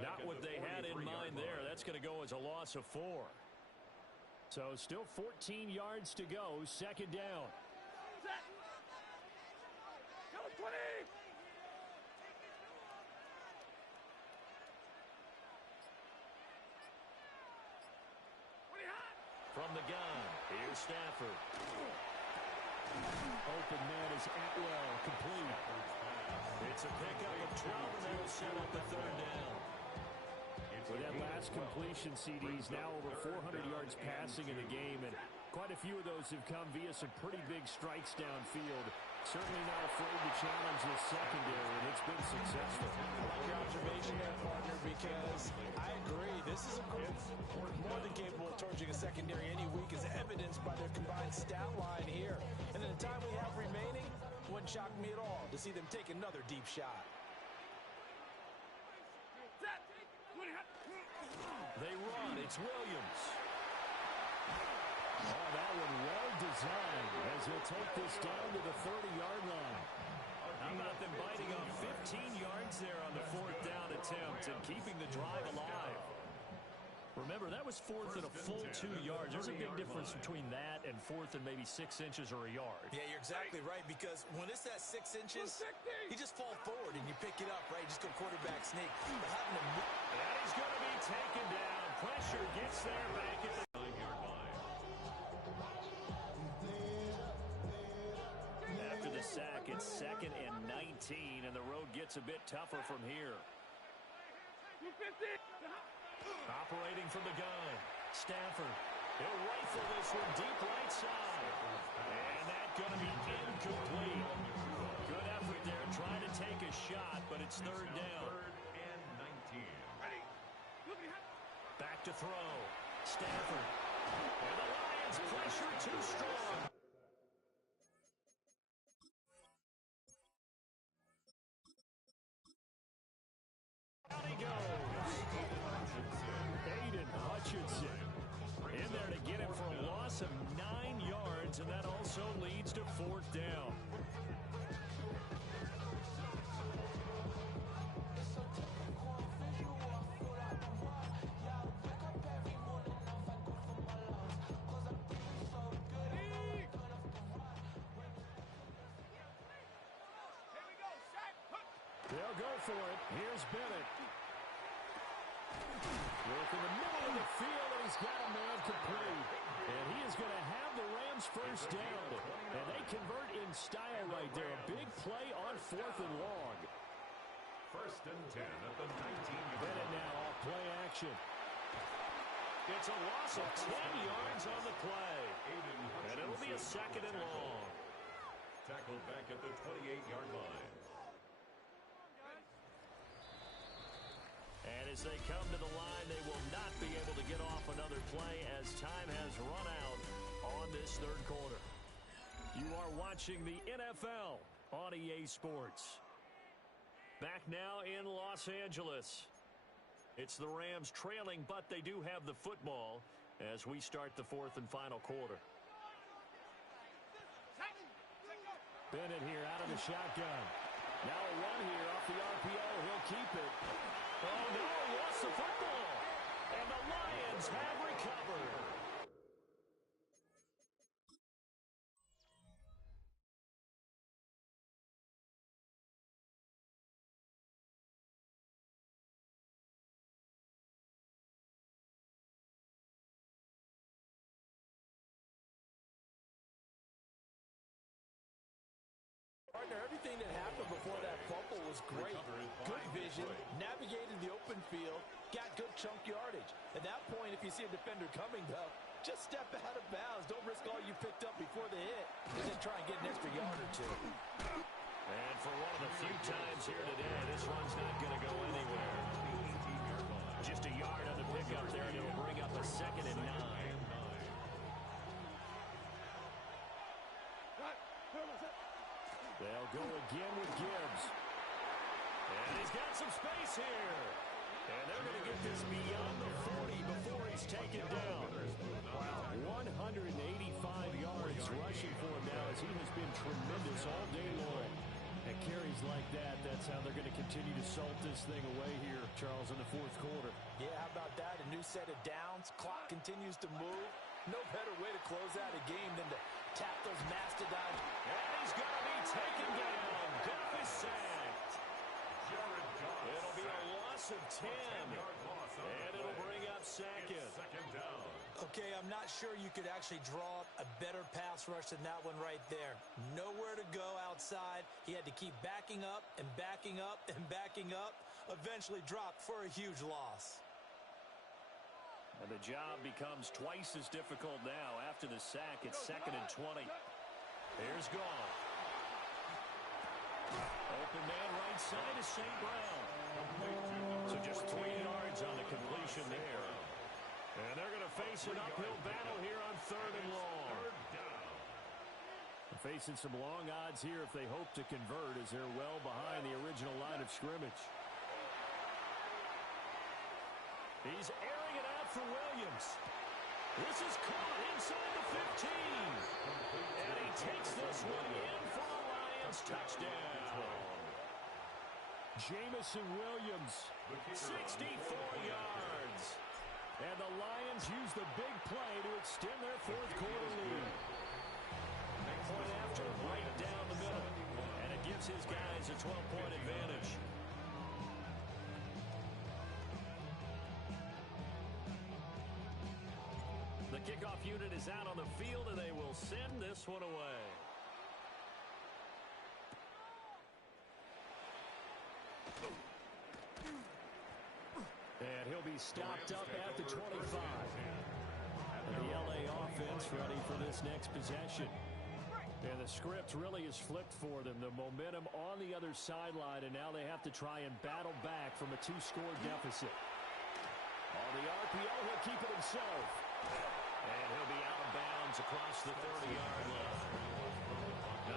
Not what they had in mind there. That's going to go as a loss of 4. So still 14 yards to go. Second down. Set. Go 20. From the gun, here's Stafford. Open man is Atwell, complete. It's a pickup of 12, and that'll set up the third down. With that last completion, CD's now over 400 yards passing in the game, and quite a few of those have come via some pretty big strikes downfield. Certainly not afraid to challenge this secondary, and it's been successful. I like your observation there, partner, because I agree. This is a group more than capable of torching a secondary any week, as evidenced by their combined stat line here. And in the time we have remaining, it wouldn't shock me at all to see them take another deep shot. They run. It's Williams. Oh, that one well designed as he'll take this down to the 30-yard line. How about them biting off 15 yards there on the fourth down attempt and keeping the drive alive? Remember, that was fourth and a full 2 yards. There's a big difference between that and fourth and maybe 6 inches or a yard. Yeah, you're exactly right, because when it's that 6 inches, you just fall forward and you pick it up, right? You just go quarterback sneak. But having to move. And he's going to be taken down. Pressure gets there back at the 9-yard line. After the sack, it's 2nd and 19, and the road gets a bit tougher from here. Operating from the gun, Stafford. He'll rifle this one deep right side. And that's going to be incomplete. Good effort there trying to take a shot, but it's third down. 3rd and 19. Back to throw. Stafford. And the Lions pressure too strong. Down he goes. Aiden Hutchinson in there to get him for a loss of 9 yards, and that also leads to 4th down. They'll go for it. Here's Bennett. Work in the middle of the field, and he's got a man complete. And he is going to have the Rams first down. And they convert in style right there. A big play on 4th and long. 1st and 10 at the 19. Bennett now off play action. It's a loss of 10 yards on the play. And it'll be a 2nd and long. Tackled back at the 28-yard line. And as they come to the line, they will not be able to get off another play as time has run out on this third quarter. You are watching the NFL on EA Sports. Back now in Los Angeles. It's the Rams trailing, but they do have the football as we start the 4th and final quarter. Bennett here out of the shotgun. Now a run here off the RPO. He'll keep it. Oh, no, he lost the football. And the Lions have recovered. Partner, everything that happened before that fumble was great. Good vision, navigated the open field, got good chunk yardage. At that point, if you see a defender coming, though, just step out of bounds. Don't risk all you picked up before the hit, and then try and get an extra yard or two. And for one of the few times here today, this one's not going to go anywhere. Just a yard on the pickup there, and it'll bring up a 2nd and 9. They'll go again with Gibbs. And he's got some space here. And they're going to get this beyond the 40 before he's taken down. Wow, 185 yards rushing for him now as he has been tremendous all day long. And carries like that, that's how they're going to continue to salt this thing away here, Charles, in the fourth quarter. Yeah, how about that? A new set of downs. Clock continues to move. No better way to close out a game than to tap those mastodons. And he's going to be taken down. Goff is sacked. It'll be a loss of 10. And it'll bring up second. Second down. Okay, I'm not sure you could actually draw up a better pass rush than that one right there. Nowhere to go outside. He had to keep backing up and backing up and backing up. Eventually dropped for a huge loss. And the job becomes twice as difficult now after the sack. It's 2nd and 20. Here's Goff. Open man right side is St. Brown. So just 3 yards on the completion there. And they're going to face an uphill battle here on 3rd and long. They're facing some long odds here if they hope to convert, as they're well behind the original line of scrimmage. He's airing it out for Williams. This is caught inside the 15. And he takes this one in for a Lions touchdown. Jamison Williams, 64 yards. and the Lions use the big play to extend their fourth quarter lead. Point after, right down the middle. And it gives his guys a 12-point advantage. The kickoff unit is out on the field, and they will send this one away. And he'll be stopped up at the 25. And the LA offense ready for this next possession. And the script really is flipped for them. The momentum on the other sideline, and now they have to try and battle back from a 2-score deficit. On the RPO, he'll keep it himself. And he'll be out of bounds across the 30-yard line.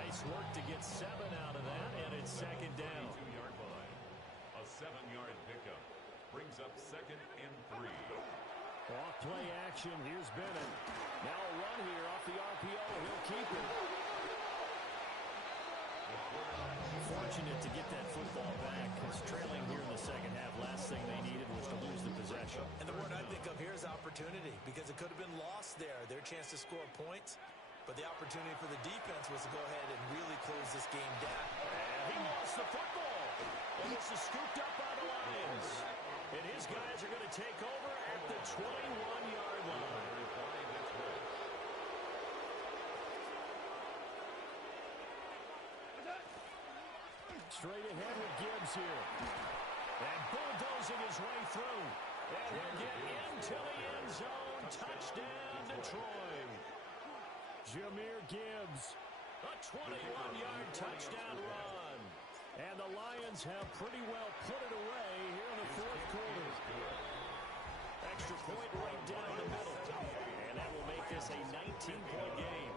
Nice work to get 7 out of that, and it's 2nd down. 2-yard line. A 7-yard pickup brings up 2nd and 3. Off play action. Here's Bennett. Now a run here off the RPO. He'll keep it. Fortunate to get that football back, because trailing here in the second half, last thing they needed was to lose the possession. And the word I think of here is opportunity, because it could have been lost there. Their chance to score points, but the opportunity for the defense was to go ahead and really close this game down. And he lost the football. And this is scooped up by the Lions. And his guys are going to take over at the 21-yard line. Straight ahead with Gibbs here. And bulldozing his way through. And he'll get into the end zone. Touchdown, Detroit. Jahmyr Gibbs. A 21-yard touchdown run. And the Lions have pretty well put it away here in the fourth quarter. Extra point right down the middle. And that will make this a 19-point game.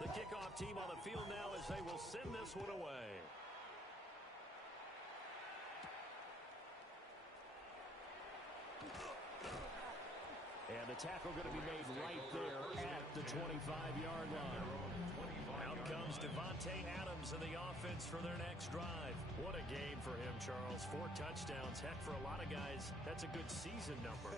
The kickoff team on the field now as they will send this one away. And the tackle going to be made right there at the 25-yard line. Out comes Devontae Adams in the offense for their next drive. What a game for him, Charles. 4 touchdowns. Heck, for a lot of guys, that's a good season number.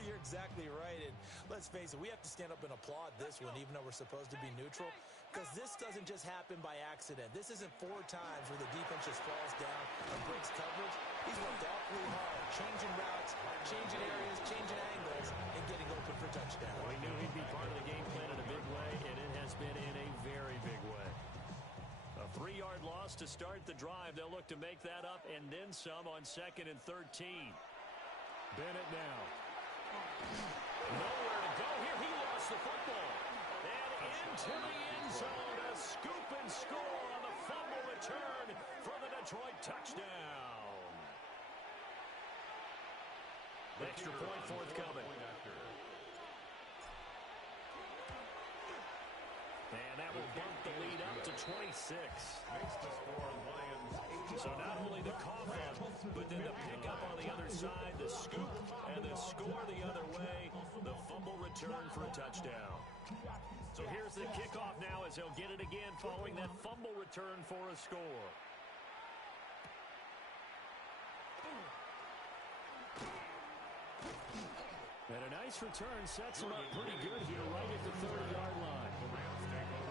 You're exactly right. And let's face it, we have to stand up and applaud this one, even though we're supposed to be neutral, because this doesn't just happen by accident. This isn't 4 times where the defense just falls down and breaks coverage. He's worked awfully hard, changing routes, changing areas, changing angles, and getting open for touchdown. We knew he'd be part of the game plan in a big way, and it has been in a very big way. A 3-yard loss to start the drive. They'll look to make that up and then some on 2nd and 13. Bennett now. Nowhere to go here. He lost the football. And into the end zone. A scoop and score on the fumble return for the Detroit touchdown. Extra point forthcoming. And that will bump the lead up to 26. So not only the cough up, but then the pickup on the other side, the scoop, and the score the other way. The fumble return for a touchdown. So here's the kickoff now as he'll get it again following that fumble return for a score. And a nice return sets him up pretty good here right at the 30-yard line.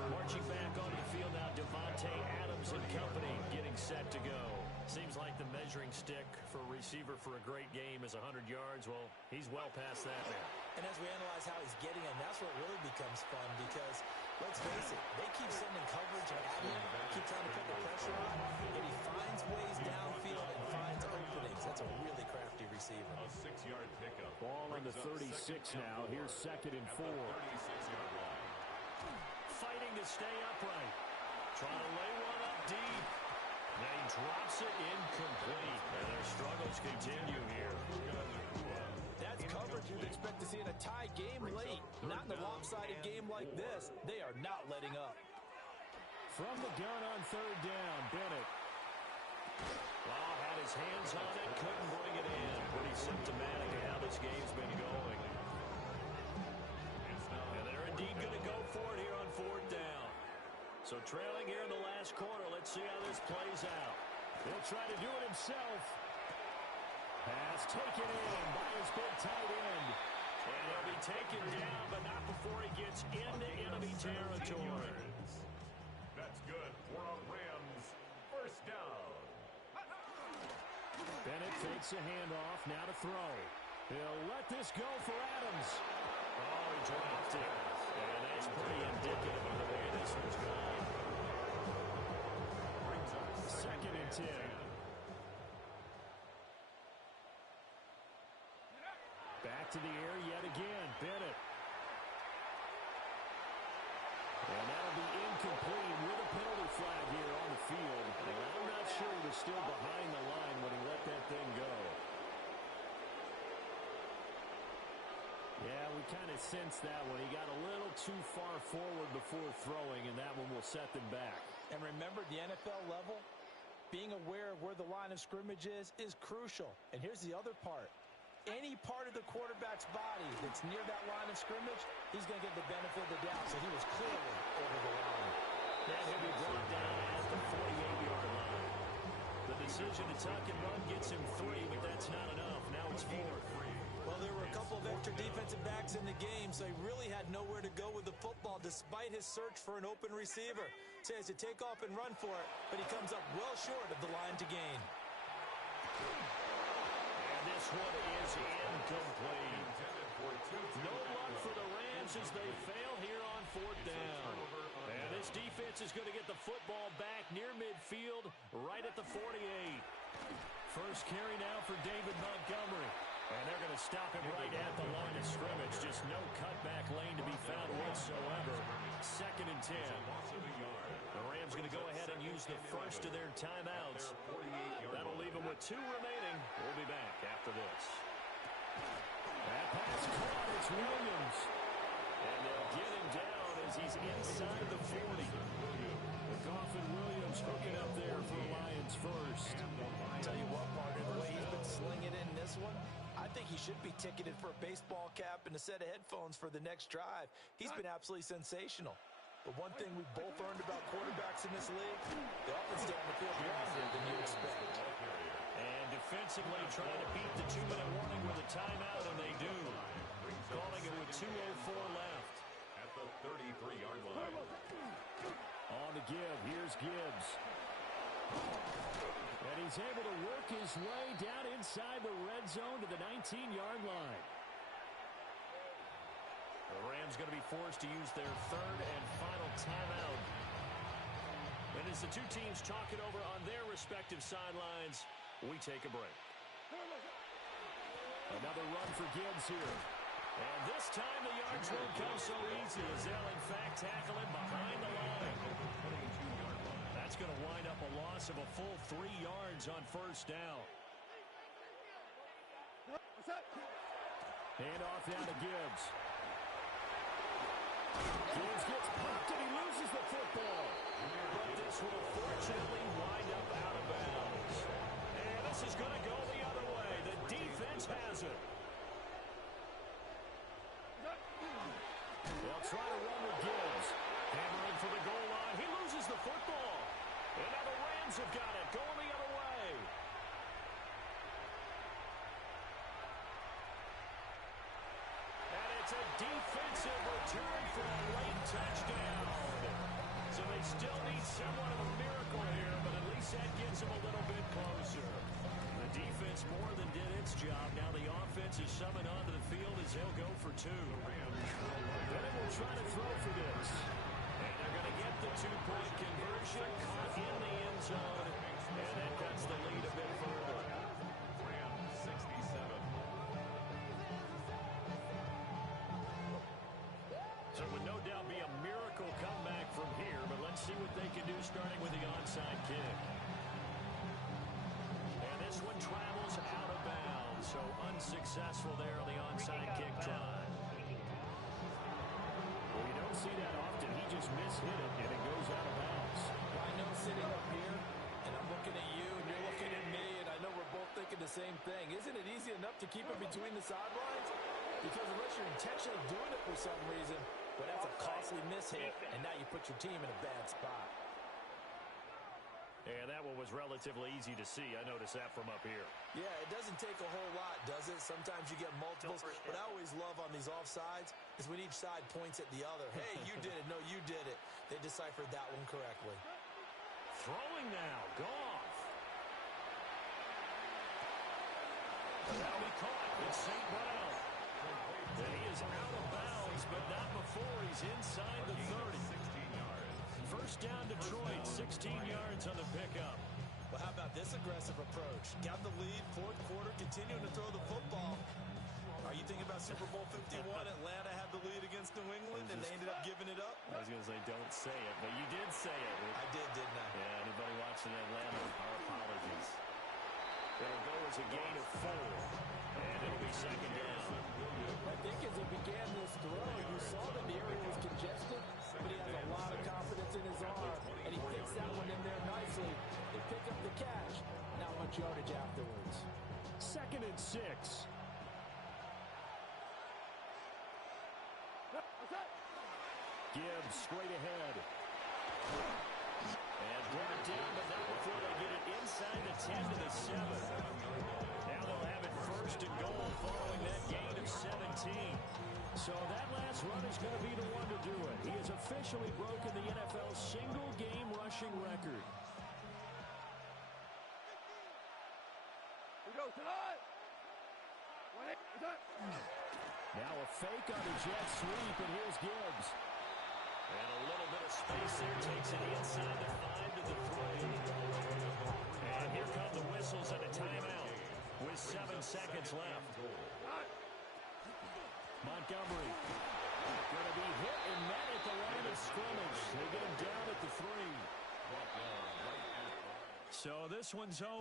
Marching back onto the field now, Devontae Adams and company getting set to go. Seems like the measuring stick for a receiver for a great game is 100 yards. Well, he's well past that now. And as we analyze how he's getting him, that's what really becomes fun because, let's face it, they keep sending coverage at him, keep trying to put the pressure on, and he finds ways downfield and finds openings. That's a really crafty receiver. A 6-yard pickup. Ball on the 36 now. Here's 2nd and 4. 36-yard line. Fighting to stay upright. Trying to lay one up deep. And he drops it incomplete. And their struggles continue here. That's coverage you'd expect to see in a tie game late. Not in a lopsided game like this. They are not letting up. From the gun on 3rd down, Bennett. Well, had his hands on it, couldn't bring it in. Pretty symptomatic of how this game's been going. And they're indeed going to go for it here on 4th down. So trailing here in the last quarter, let's see how this plays out. He'll try to do it himself. Pass taken in by his big tight end. And he'll be taken down, but not before he gets into enemy territory. That's good for a Rams 1st down. Bennett takes a handoff, now to throw. He'll let this go for Adams. Oh, he dropped it. And that's pretty indicative of the way this one's going. 2nd and 10. Back to the air yet again. Bennett. And that'll be incomplete with a penalty flag here on the field. And I'm not sure he was still behind the line when he let that thing go. Yeah, we kind of sensed that one. He got a little too far forward before throwing, and that one will set them back. And remember, the NFL level, being aware of where the line of scrimmage is crucial. And here's the other part. Any part of the quarterback's body that's near that line of scrimmage, he's going to get the benefit of the doubt. So he was clearly over the line. That he'll be brought down at the 48-yard line. The decision to tuck and run gets him 3, but that's not enough. Now it's 4. Well, there were a couple of extra defensive backs in the game, so he really had nowhere to go with the football despite his search for an open receiver. So he has to take off and run for it, but he comes up well short of the line to gain. And this one is incomplete. No luck for the Rams as they fail here on 4th down. And this defense is going to get the football back near midfield, right at the 48. First carry now for David Montgomery. And they're going to stop him right at the line of scrimmage. Just no cutback lane to be found whatsoever. 2nd and 10. The Rams going to go ahead and use the first of their timeouts. That'll leave them with 2 remaining. We'll be back after this. That pass caught. It's Williams. And they'll get him down as he's inside the 40. Goff and Williams hooking up there for the Lions first. I'll tell you what, partner, the way he's been slinging in this one, I think he should be ticketed for a baseball cap and a set of headphones for the next drive. He's been absolutely sensational. But one thing we both learned about quarterbacks in this league, they often stay on the field longer than you expect. And defensively trying to beat the 2-minute warning with a timeout, and they do. Calling it with 2:04 left. At the 33-yard line. On the give, here's Gibbs. And he's able to work his way down inside the red zone to the 19-yard line. The Rams going to be forced to use their 3rd and final timeout. And as the two teams talk it over on their respective sidelines, we take a break. Another run for Gibbs here. And this time the yards won't come so easy as they'll in fact tackle him behind the line. That's going to wind up a loss of a full 3 yards on 1st down. Hand off now to Gibbs. Gibbs gets popped and he loses the football. But this will fortunately wind up out of bounds. And this is going to go the other way. The defense has it. have got it going the other way. And it's a defensive return for a late touchdown. So they still need somewhat of a miracle here, but at least that gets them a little bit closer. The defense more than did its job. Now the offense is summoned onto the field as they'll go for two. Bennett will try to throw for this. And they're going to get the two-point conversion, caught in the end zone, and that cuts the lead a bit further. Rams 67. So it would no doubt be a miracle comeback from here, but let's see what they can do starting with the onside kick. And this one travels out of bounds, so unsuccessful there on the onside kick try. Well, you don't see that often. He just mishit it, and it goes out of bounds. I know sitting up here, and I'm looking at you, and you're looking at me, and I know we're both thinking the same thing. Isn't it easy enough to keep it between the sidelines? Because unless you're intentionally doing it for some reason, but that's a costly mishit, and now you put your team in a bad spot. And that one was relatively easy to see. I noticed that from up here. Yeah, it doesn't take a whole lot, does it? Sometimes you get multiples, but I always love on these offsides is when each side points at the other. Hey, you did it. No, you did it. They deciphered that one correctly. Throwing now, Goff. That'll be caught. It's St. Brown. And he is out of bounds, but not before he's inside the 30. 16 yards. First down Detroit, 16 yards on the pickup. Well, how about this aggressive approach? Got the lead, fourth quarter, continuing to throw the football. Are you thinking about Super Bowl 51? Atlanta had the lead against New England, and they ended up giving it up? I was going to say, don't say it, but you did say it. I did, didn't I? Yeah, anybody watching Atlanta, our apologies. It'll go as a gain of 4, and it'll be second down. I think as he began this throw, you saw that the area was congested, but he has a lot of confidence in his arm, and he fits that one in there nicely. They pick up the catch, not much yardage afterwards. Second and 6. Gibbs straight ahead. And brought down, but not before they get it inside the 10 to the 7. Now they'll have it first and goal following that gain of 17. So that last run is going to be the one to do it. He has officially broken the NFL single-game rushing record. We go tonight. Now a fake on the jet sweep, and here's Gibbs. And a little bit of space there, takes it inside the 5 to the 3. And here come the whistles and a timeout with 7 seconds left. Montgomery going to be hit and met at the line of scrimmage. They get him down at the 3. So this one's over.